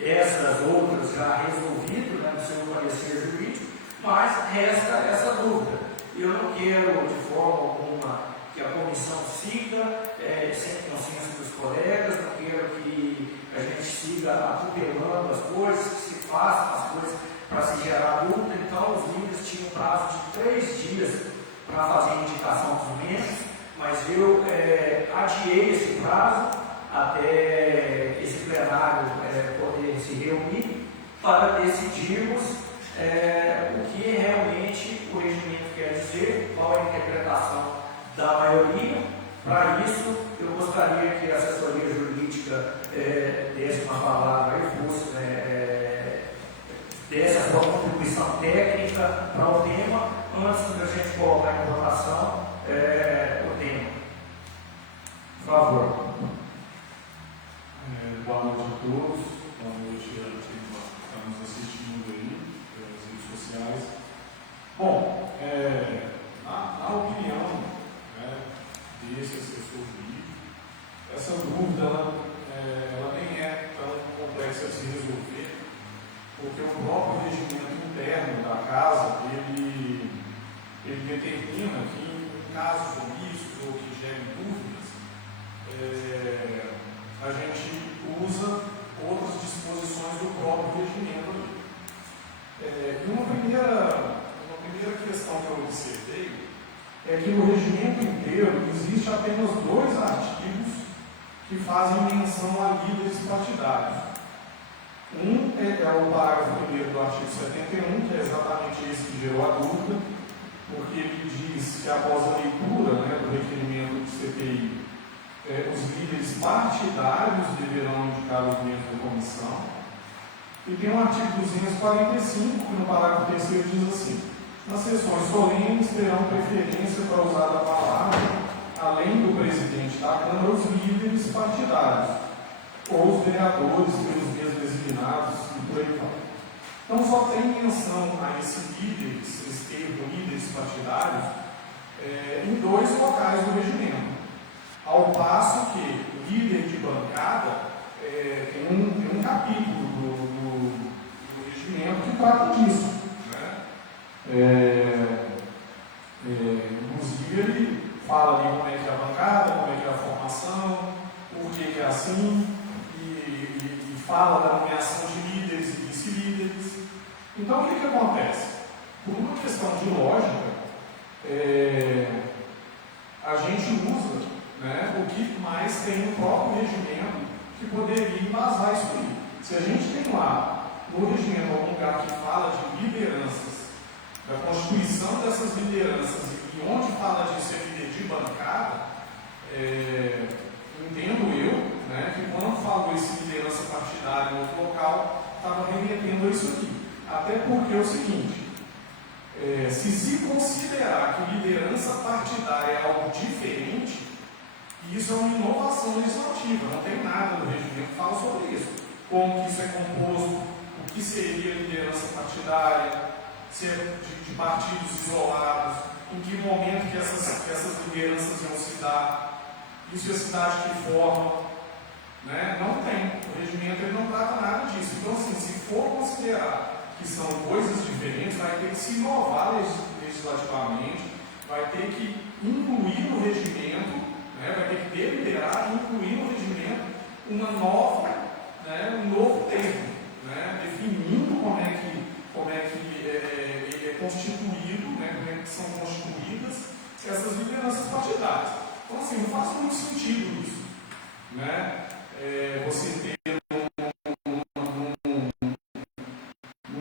essas outras já resolvidas, né, no seu parecer jurídico, mas resta essa dúvida. eu não quero de forma alguma que a comissão siga sem consenso dos colegas, não quero que a gente siga atropelando as coisas, que se façam as coisas para se gerar dúvida. Então, os líderes tinham prazo de 3 dias para fazer a indicação dos membros, mas eu adiei esse prazo até esse plenário poder se reunir para decidirmos o que realmente o regimento quer dizer, qual é a interpretação da maioria. Para isso, eu gostaria que a assessoria jurídica desse uma palavra e fosse, desse a sua contribuição técnica para o tema, antes da gente colocar em votação o tema. Por favor. Boa noite a todos, boa noite a quem está nos assistindo aí pelas redes sociais. Bom, na opinião desse assessor jurídico, essa dúvida ela nem é tão complexa de se resolver, porque o próprio regimento interno da casa ele determina que em casos omissos ou que gerem dúvidas, a gente usa outras disposições do próprio regimento ali. E uma primeira questão que eu observei é que no regimento inteiro existe apenas 2 artigos que fazem menção a líderes partidários. Um é o parágrafo 1º do artigo 71, que é exatamente esse que gerou a dúvida, porque ele diz que após a leitura do requerimento do CPI, os líderes partidários deverão indicar os membros da comissão. E tem o artigo 245, que no parágrafo 3º diz assim: nas sessões solenes terão preferência para usar a palavra, além do presidente da Câmara, os líderes partidários, ou os vereadores pelos mesmos designados e por aí vai. Então só tem menção a esses líderes, esse termo líderes partidários, em 2 locais do regimento. Ao passo que o líder de bancada tem um capítulo do regimento que trata disso. Inclusive ele fala ali como é que é a bancada, como é que é a formação, por que é assim, e fala da nomeação de líderes e vice-líderes. Então o que acontece? Por uma questão de lógica, a gente usa o que mais tem no próprio regimento que poderia embasar isso aí. Se a gente tem lá no regimento algum lugar que fala de lideranças, da constituição dessas lideranças, e onde fala de ser líder de bancada, entendo eu que quando falou esse liderança partidária no outro local, estava remetendo a isso aqui. Até porque é o seguinte, se considerar que liderança partidária é algo diferente, isso é uma inovação legislativa, não tem nada no regimento que fala sobre isso. Como que isso é composto, o que seria liderança partidária, se é de partidos isolados, em que momento que essas lideranças iam se dar, isso é a cidade que forma, não tem. O regimento ele não trata nada disso. Então, assim, se for considerar que são coisas diferentes, vai ter que se inovar legislativamente, vai ter que incluir no regimento, vai ter que deliberar e incluir no regimento um novo termo, definindo como é que é constituído, como é que são constituídas essas lideranças partidárias. Então, assim, não faz muito sentido isso, você ter um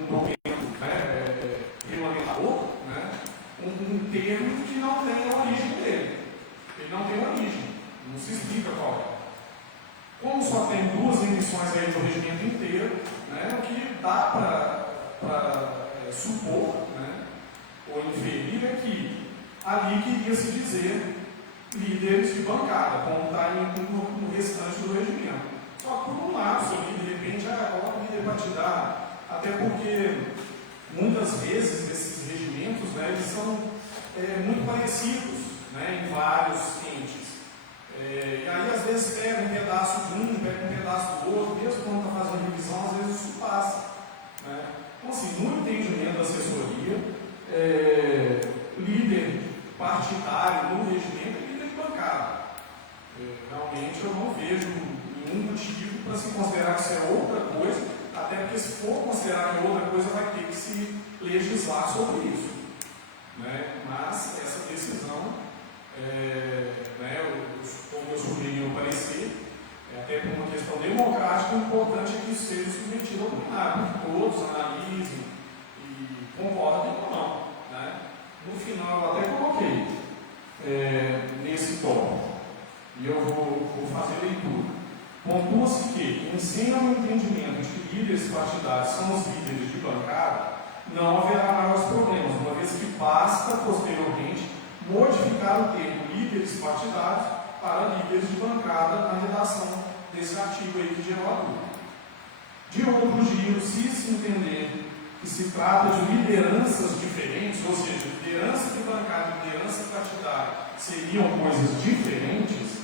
documento regulamentador, um termo que não tem a origem dele. Ele não tem origem, não se explica qual é. Como só tem 2 emissões aí do regimento inteiro, o que dá para supor, ou inferir é que ali queria se dizer líderes de bancada, como está no restante do regimento. Só que por um lado, isso aqui de repente, coloca líder partidário, até porque muitas vezes esses regimentos, eles são muito parecidos, em vários entes. E aí às vezes pega um pedaço de um, pega um pedaço do outro, mesmo quando está fazendo revisão, às vezes isso passa. Então, assim, no entendimento da assessoria, líder considerar que outra coisa, vai ter que se legislar sobre isso. Né? Mas essa decisão, como eu sugeri no parecer, até por uma questão democrática, o importante é que isso seja submetido ao plenário, que todos analisem e concordem ou não. Né? No final, eu até coloquei nesse tópico, e eu vou fazer a leitura. Pontua-se que, ensina o entendimento de que líderes partidários são os líderes de bancada, não haverá maiores problemas, uma vez que basta, posteriormente, modificar o termo líderes partidários para líderes de bancada na redação desse artigo aí que gerou a dúvida. De outro giro, se entender que se trata de lideranças diferentes, ou seja, liderança de bancada e liderança partidária seriam coisas diferentes,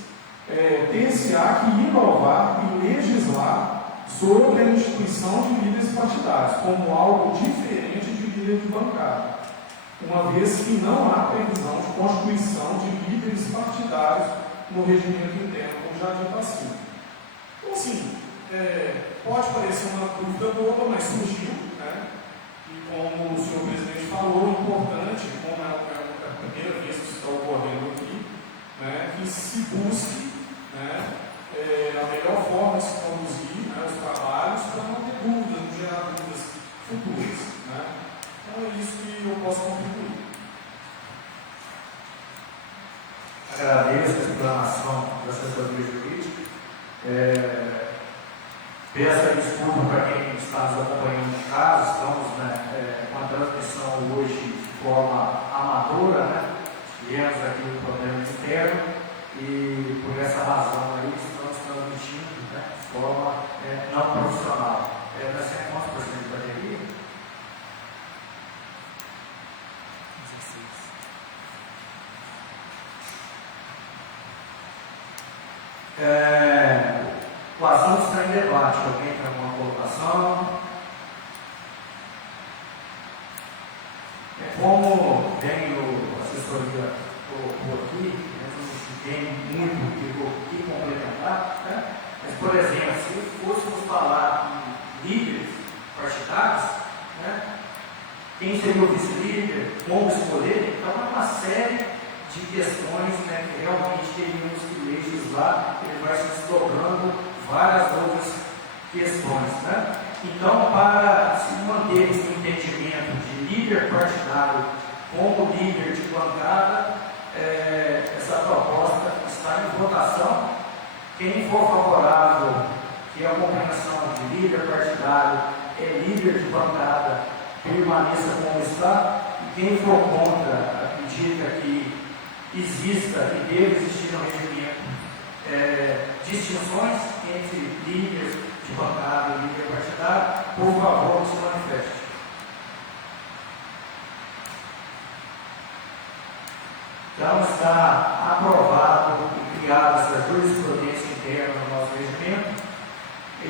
ter-se-á que inovar e legislar sobre a instituição de líderes partidários, como algo diferente de líder de bancada, uma vez que não há previsão de constituição de líderes partidários no regimento interno, como já dito acima. Então, assim, pode parecer uma dúvida boba, mas surgiu, né? E como o senhor presidente falou, é importante, como é a primeira vez que isso está ocorrendo aqui, né, que se busque, né, a melhor forma de se conduzir, né, os trabalhos para não ter dúvidas, não gerar dúvidas futuras. Né? Então é isso que eu posso contribuir. Agradeço a explanação da assessoria jurídica. Peço desculpa para quem está nos acompanhando de casa. Estamos com a transmissão hoje de forma amadora, né? Tivemos aqui um problema interno e por essa razão aí estamos transmitindo, né, de forma não profissional. Nós temos quantos por cento de bateria? 16. O assunto está em debate. Alguém tem alguma colocação? Como vem a assessoria colocou aqui, não tem muito o que complementar, né? Mas, por exemplo, se fôssemos falar em líderes partidários, né, quem seria o vice-líder, como escolher, então é uma série de questões, né, que realmente teríamos que legislar, ele vai se desdobrando várias outras questões. Né? Então, para se manter esse entendimento de líder partidário como líder de bancada, essa proposta está em votação. Quem for favorável, que a compreensão de líder partidário é líder de bancada, permaneça como está, e quem for contra, acredita que exista e deve existir no regimento distinções entre líderes de bancada e líder partidário, por favor, se manifeste. Então, está aprovado e criada essa jurisprudência interna no nosso regimento. E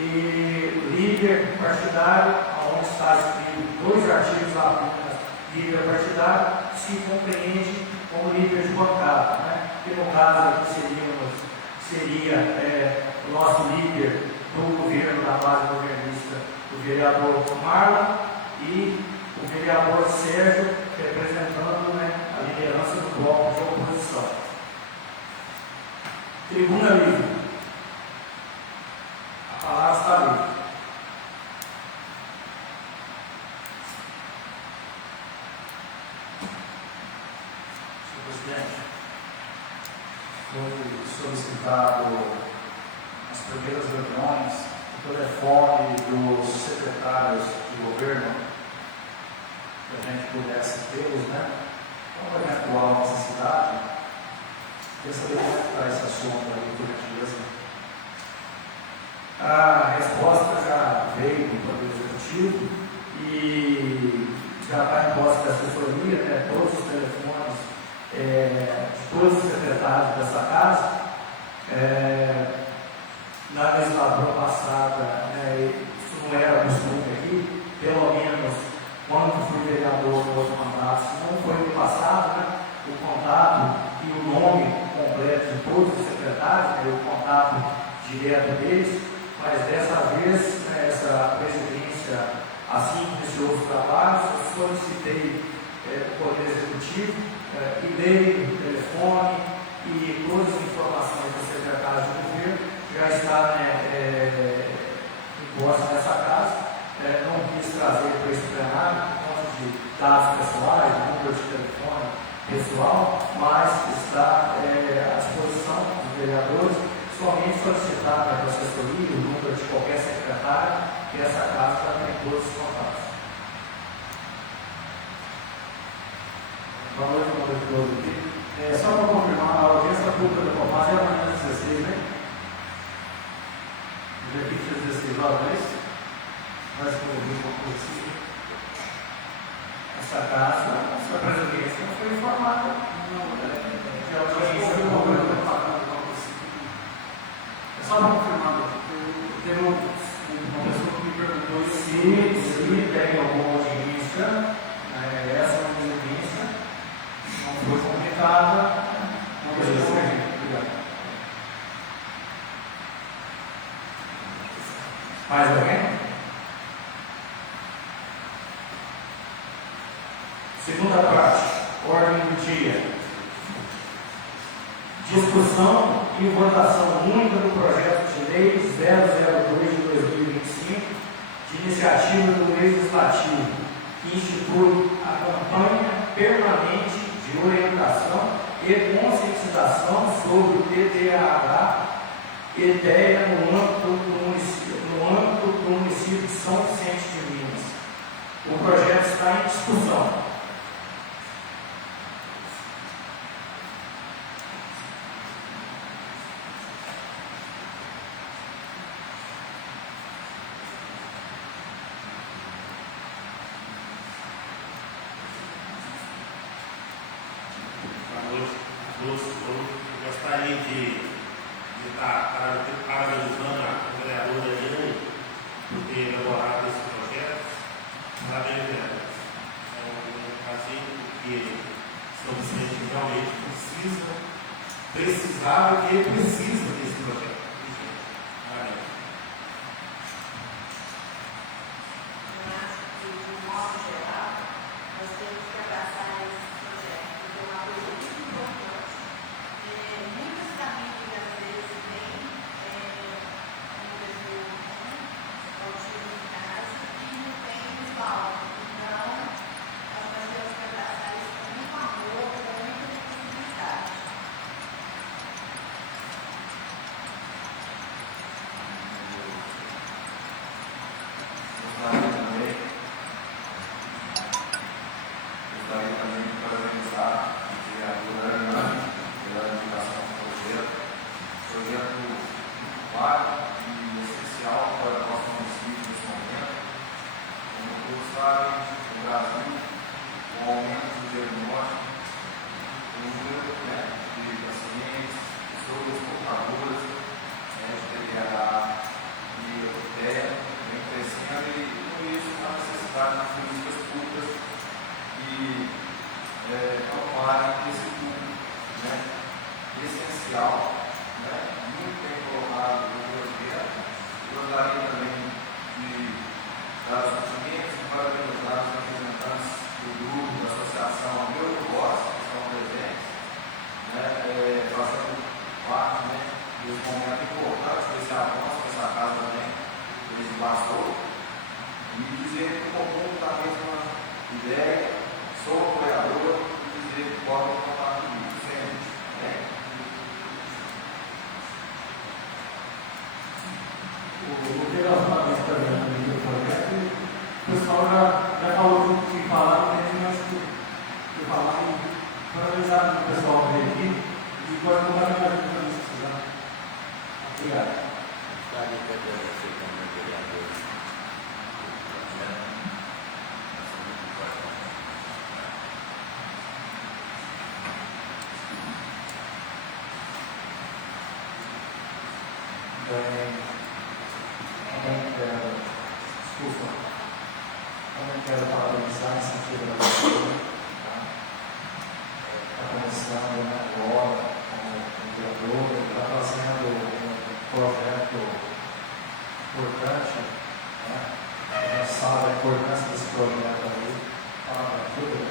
líder partidário, onde está escrito 2 artigos apenas, líder partidário, se compreende como líder de bancada, né? Que no caso aqui seria o nosso líder do governo, da base governista, o vereador Marlon, e o vereador Sérgio, representando, né, a liderança do bloco de oposição. Tribuna livre. A palavra está livre. Senhor presidente, foi solicitado nas primeiras reuniões o telefone dos secretários de governo, que a gente pudesse tê-los, né? Como eventual necessidade, queria saber como é que está esse assunto aí, por gentileza. A resposta já veio do Poder Executivo e já está em posse da assessoria, né, todos os telefones de todos os secretários dessa casa. Na legislatura passada, isso não era costume aqui, pelo menos quando fui vereador no outro mandato, se não foi no passado, né, o contato e o nome completo de todos os secretários, o contato direto deles, mas dessa vez solicitei o Poder Executivo, e-mail, telefone e todas as informações do secretário de governo já está imposta nessa casa. Não quis trazer para esse plenário por conta de dados pessoais, número de telefone pessoal, mas está à disposição dos vereadores, somente solicitar para a assessoria, o número de qualquer secretário, que essa casa já tem todos os contatos. Boa noite a todos aqui. Só para confirmar, a audiência pública do Copaz é amanhã às 16, né? Dia 20 às 16 horas, não é isso? Mas como eu vi uma coisa assim. Essa casa, a presidência não foi informada. Que a audiência pública é só para confirmar. Teve uma pessoa que me perguntou Se tem alguma audiência, essa audiência não foi comunicada, não foi obrigado. Mais alguém? Segunda parte, ordem do dia. Discussão e votação única do projeto de lei 002 de 2025, de iniciativa do Legislativo, que institui a campanha permanente de orientação e conscientização sobre o TDAH, ideia no âmbito do município de São Vicente de Minas. O projeto está em discussão. Eu gostaria de estar parabenizando a vereadora Eliane por ter elaborado esse projeto. Parabéns, vereadora. É um prazer porque São Vicente realmente precisava e precisa desse projeto. Parabéns. Eu acho que, de um modo geral, nós temos que abraçar esse projeto, porque é uma coisa muito importante. Muitas famílias, às vezes, têm um desejo autismo em casa e não tem respaldo. Então, nós temos que abraçar isso com muito amor, com muita responsabilidade. Gostaria também de parabenizar a vereadora Eliane pela divulgação do projeto. Projeto válido e essencial para o nosso município nesse momento. Como todos sabem, no Brasil, com o aumento do diagnóstico, o número de pacientes, pessoas portadoras de TDAH e TEA vem crescendo e com isso a necessidade de políticas públicas que amparem esse público essencial, muito bem colocado no projeto. Gostaria também de dar os cumprimentos e parabenizar os representantes do grupo, da associação Meu Voz, que estão presentes, fazendo parte desse momento importante, desse avanço que essa casa também legislação, e dizer que o comum está na mesma ideia, sou apoiador, e dizer que podem contar comigo sempre. O que nós falamos também no projeto, o pessoal já falou tudo que falaram, mas que falar e parabenizar o pessoal que veio aqui e pode contar com a gente também se precisar. Obrigado. Gostaria de agradecer também, vereador. Também quero parabenizar em sentido da pessoa, está começando agora como vereador, ele está fazendo um projeto importante, a gente sabe a importância desse projeto aí, Parabéns, muito bem.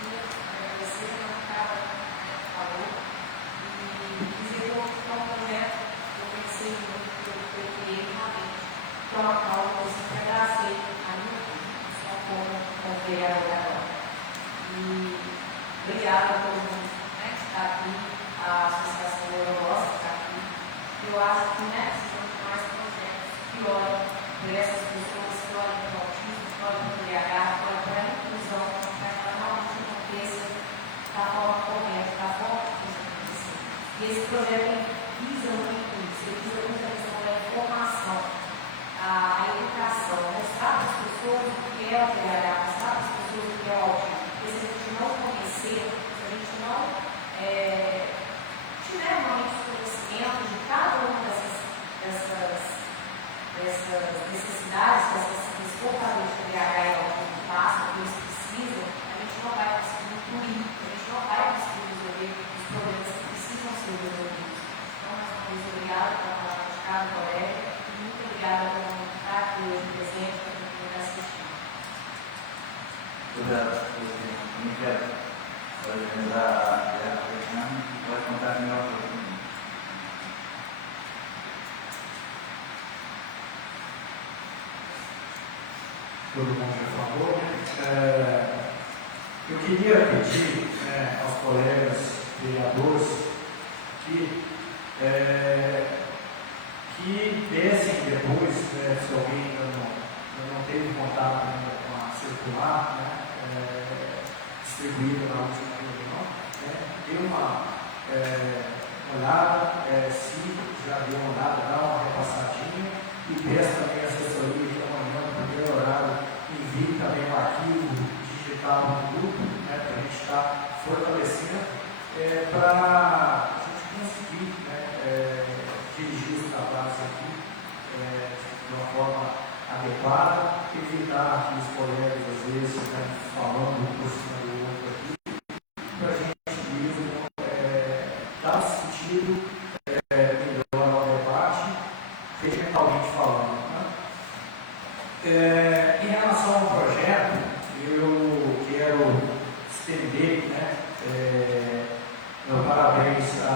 Queria agradecer a Marcada que falou e dizer que é um projeto que eu pensei muito, que eu criei realmente, que é uma causa que eu sempre abracei a minha vida, só como vereadora agora. E obrigada a todo mundo, né, que está aqui, a Associação Euronossa que está aqui. Eu acho que, né, precisamos de mais projetos que olhem por essas pessoas, que olhem para o autismo, que olhem para o DH, que olhem para a inclusão, para que ela realmente aconteça da forma correta, da forma que precisa acontecer. E esse projeto visa muito isso, ele visa muito a questão da informação, a educação, mostrar para as pessoas o que é o DH, mostrar para as pessoas o que é o autismo. Porque se a gente não conhecer, se a gente não tiver realmente conhecimento de cada uma dessas necessidades, desses comportamentos de DH e autismo que passam, que eles precisam, a gente não vai conseguir incluir, a gente não vai conseguir resolver os problemas que precisam ser resolvidos. Então, mais uma vez, obrigada pela palavra de cada colega e muito obrigada por estar aqui hoje presente para quem está assistindo. Sudah meningkat oleh negara yang berkenan buat kontak dengan todo mundo já falou. Eu queria pedir aos colegas vereadores que dessem depois, se alguém ainda não teve contato ainda com a circular, distribuída na última reunião, dê uma olhada, se já deu uma olhada, dá uma repassadinha e peça também a assessoria de amanhã, no primeiro horário, envie também o arquivo digital no grupo, para a gente estar fortalecendo, para a gente conseguir dirigir os trabalhos aqui de uma forma adequada, evitar que os colegas às vezes estão falando por cima do outro aqui, para a gente mesmo dar sentido melhor ao debate, regimentalmente falando. Em relação ao projeto, eu quero estender meu parabéns à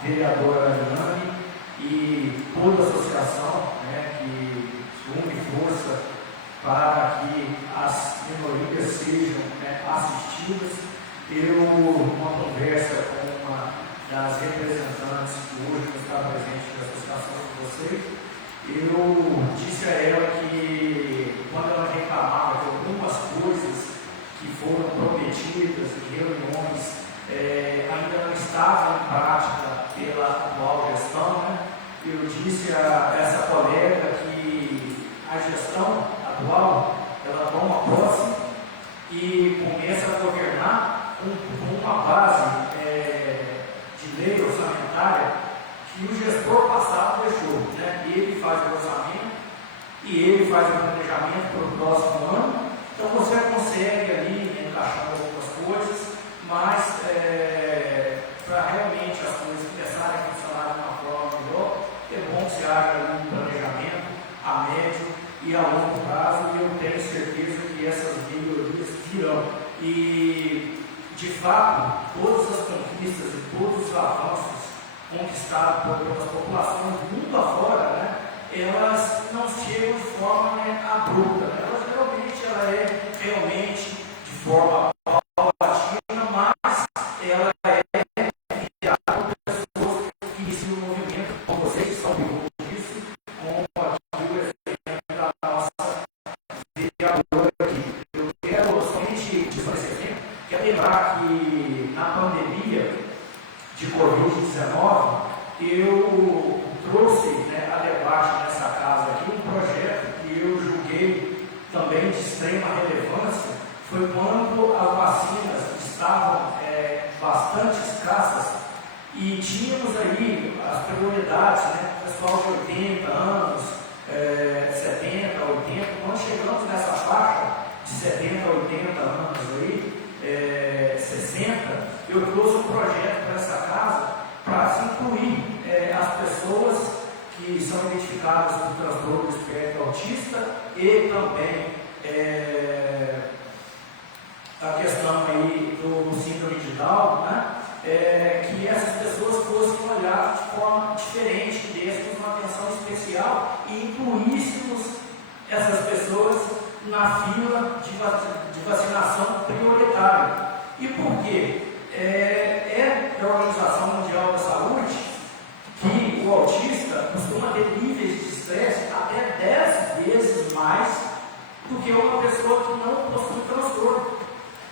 vereadora Ariane e toda a associação que une força para que as minorias sejam assistidas. Numa conversa com uma das representantes que hoje não está presente da associação de vocês, eu disse a ela que quando ela reclamava de algumas coisas que foram prometidas em reuniões ainda não estavam em prática pela atual gestão, eu disse a essa colega que a gestão atual ela toma posse e começa a governar com uma base de lei orçamentária que o gestor passado deixou. Ele faz o orçamento e ele faz o planejamento para o próximo ano. Então você consegue ali encaixar algumas coisas, mas para realmente as coisas começarem a funcionar de uma forma melhor, é bom que se haja um planejamento a médio e a longo prazo, e eu tenho certeza que essas melhorias virão. E, de fato, todas as conquistas e todos os avanços conquistados pelas populações do mundo afora, elas não chegam de forma abrupta, elas geralmente realmente de forma paulatina, mas ela enviada por pessoas que iniciam o movimento, como vocês são disso, como aqui o exemplo da nossa vereadora aqui. Eu quero somente dizer esse exemplo, quero lembrar que na pandemia de Covid-19, eu trouxe a debate nessa casa aqui um projeto que eu julguei também de extrema relevância, foi quando as vacinas estavam bastante escassas e tínhamos aí as prioridades, pessoal de 80 anos, 70, 80, nós chegamos nessa faixa de 70, 80 anos aí, 60, eu trouxe um projeto para essa casa para se incluir as pessoas que são identificados por transtorno do espectro autista e também a questão aí do síndrome de Down, né? Que essas pessoas fossem olhar de forma diferente, dessem uma atenção especial e incluíssemos essas pessoas na fila de vacinação prioritária. E por quê? É da Organização Mundial da Saúde que o autista costuma ter níveis de estresse até 10 vezes mais do que uma pessoa que não possui transtorno.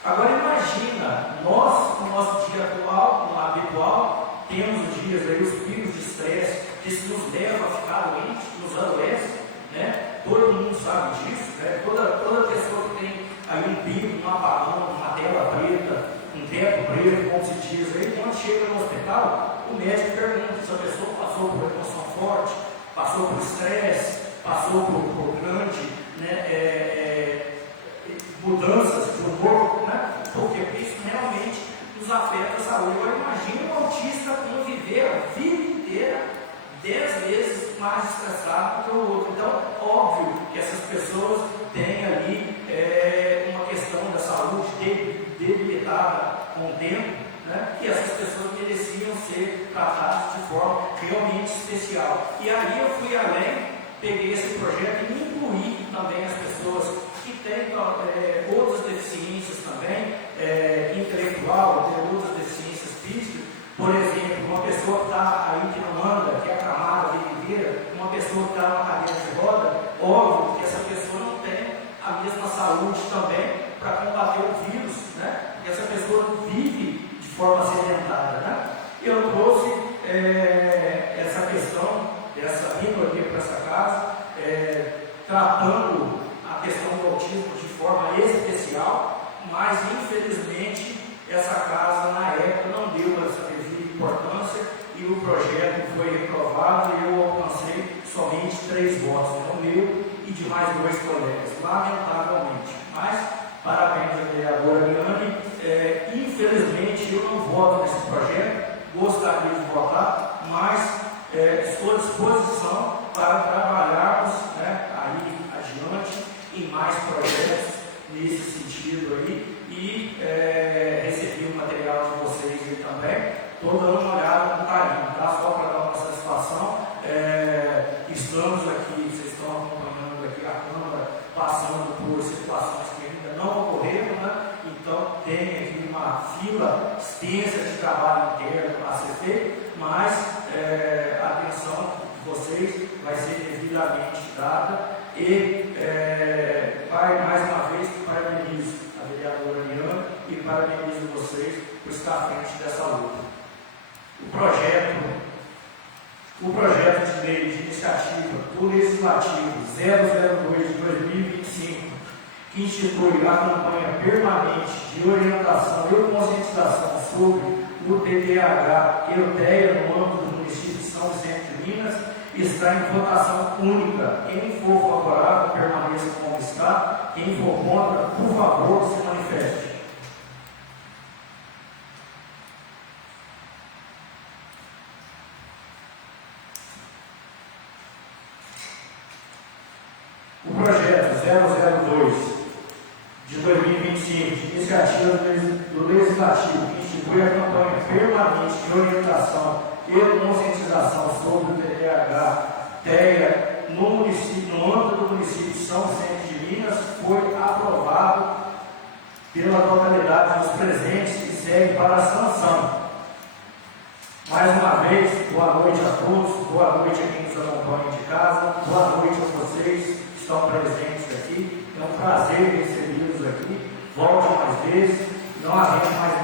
Agora imagina, nós, no nosso dia atual, no habitual, temos os dias aí, os picos de estresse, que isso nos leva a ficar doente, nos adoece, né? Todo mundo sabe disso, né? Toda pessoa que tem aí um pico, um apagão, uma tela preta, um teto preto, como se diz aí, quando chega no hospital, o médico pergunta se a pessoa passou por emoção forte, passou por estresse, passou por grande, né, mudanças de humor, né? Porque isso realmente nos afeta a saúde. Agora imagina um autista conviver a vida inteira 10 vezes mais estressado que o outro. Então, óbvio que essas pessoas têm ali uma questão da saúde debilitada com o tempo, né? E essas pessoas mereciam ser tratadas de forma realmente especial. E aí eu fui além, peguei esse projeto e incluí também as pessoas que têm outras deficiências também, intelectual, tem outras deficiências físicas. Por exemplo, uma pessoa que está aí que não anda, que é acamada a vida inteira, uma pessoa que está numa cadeira de roda, óbvio que essa pessoa não tem a mesma saúde também para combater o vírus, né? Porque essa pessoa vive de forma sedentária, né? Eu trouxe essa questão, vindo aqui para essa casa, tratando a questão do autismo de forma especial, mas infelizmente essa casa na época não deu essa devida importância e o projeto foi reprovado e eu alcancei somente 3 votos, o meu e de mais 2 colegas, lamentavelmente. Mas parabéns à vereadora Liane, infelizmente eu não voto nesse projeto, gostaria de votar, mas estou à disposição para trabalharmos, né, aí adiante em mais projetos nesse sentido aí e recebi o material de vocês aí também. Estou dando uma olhada com carinho, tá? Só para dar uma satisfação. Estamos aqui, vocês estão acompanhando aqui a Câmara, passando por situações que ainda não ocorreram, né? Então tem aqui uma fila extensa de trabalho interno a ser feito, mas a atenção de vocês vai ser devidamente dada e mais uma vez parabenizo a vereadora Liane e parabenizo vocês por estar à frente dessa luta. O projeto de lei de iniciativa do Legislativo 002 de 2025, que institui a campanha permanente de orientação e conscientização sobre o TDAH e o TEA no âmbito do município de São Vicente de Minas, está em votação única. Quem for favorável, permaneça como está. Quem for contra, por favor, se manifeste. O projeto 002 de 2025, de iniciativa do Legislativo, que institui a campanha permanente de orientação e conscientização sobre o TEA no âmbito do município de São Vicente de Minas, foi aprovado pela totalidade dos presentes e segue para a sanção. Mais uma vez, boa noite a todos, boa noite a quem nos acompanha de casa, boa noite a vocês que estão presentes aqui. É um prazer recebê-los aqui. Volte mais vezes, não havendo mais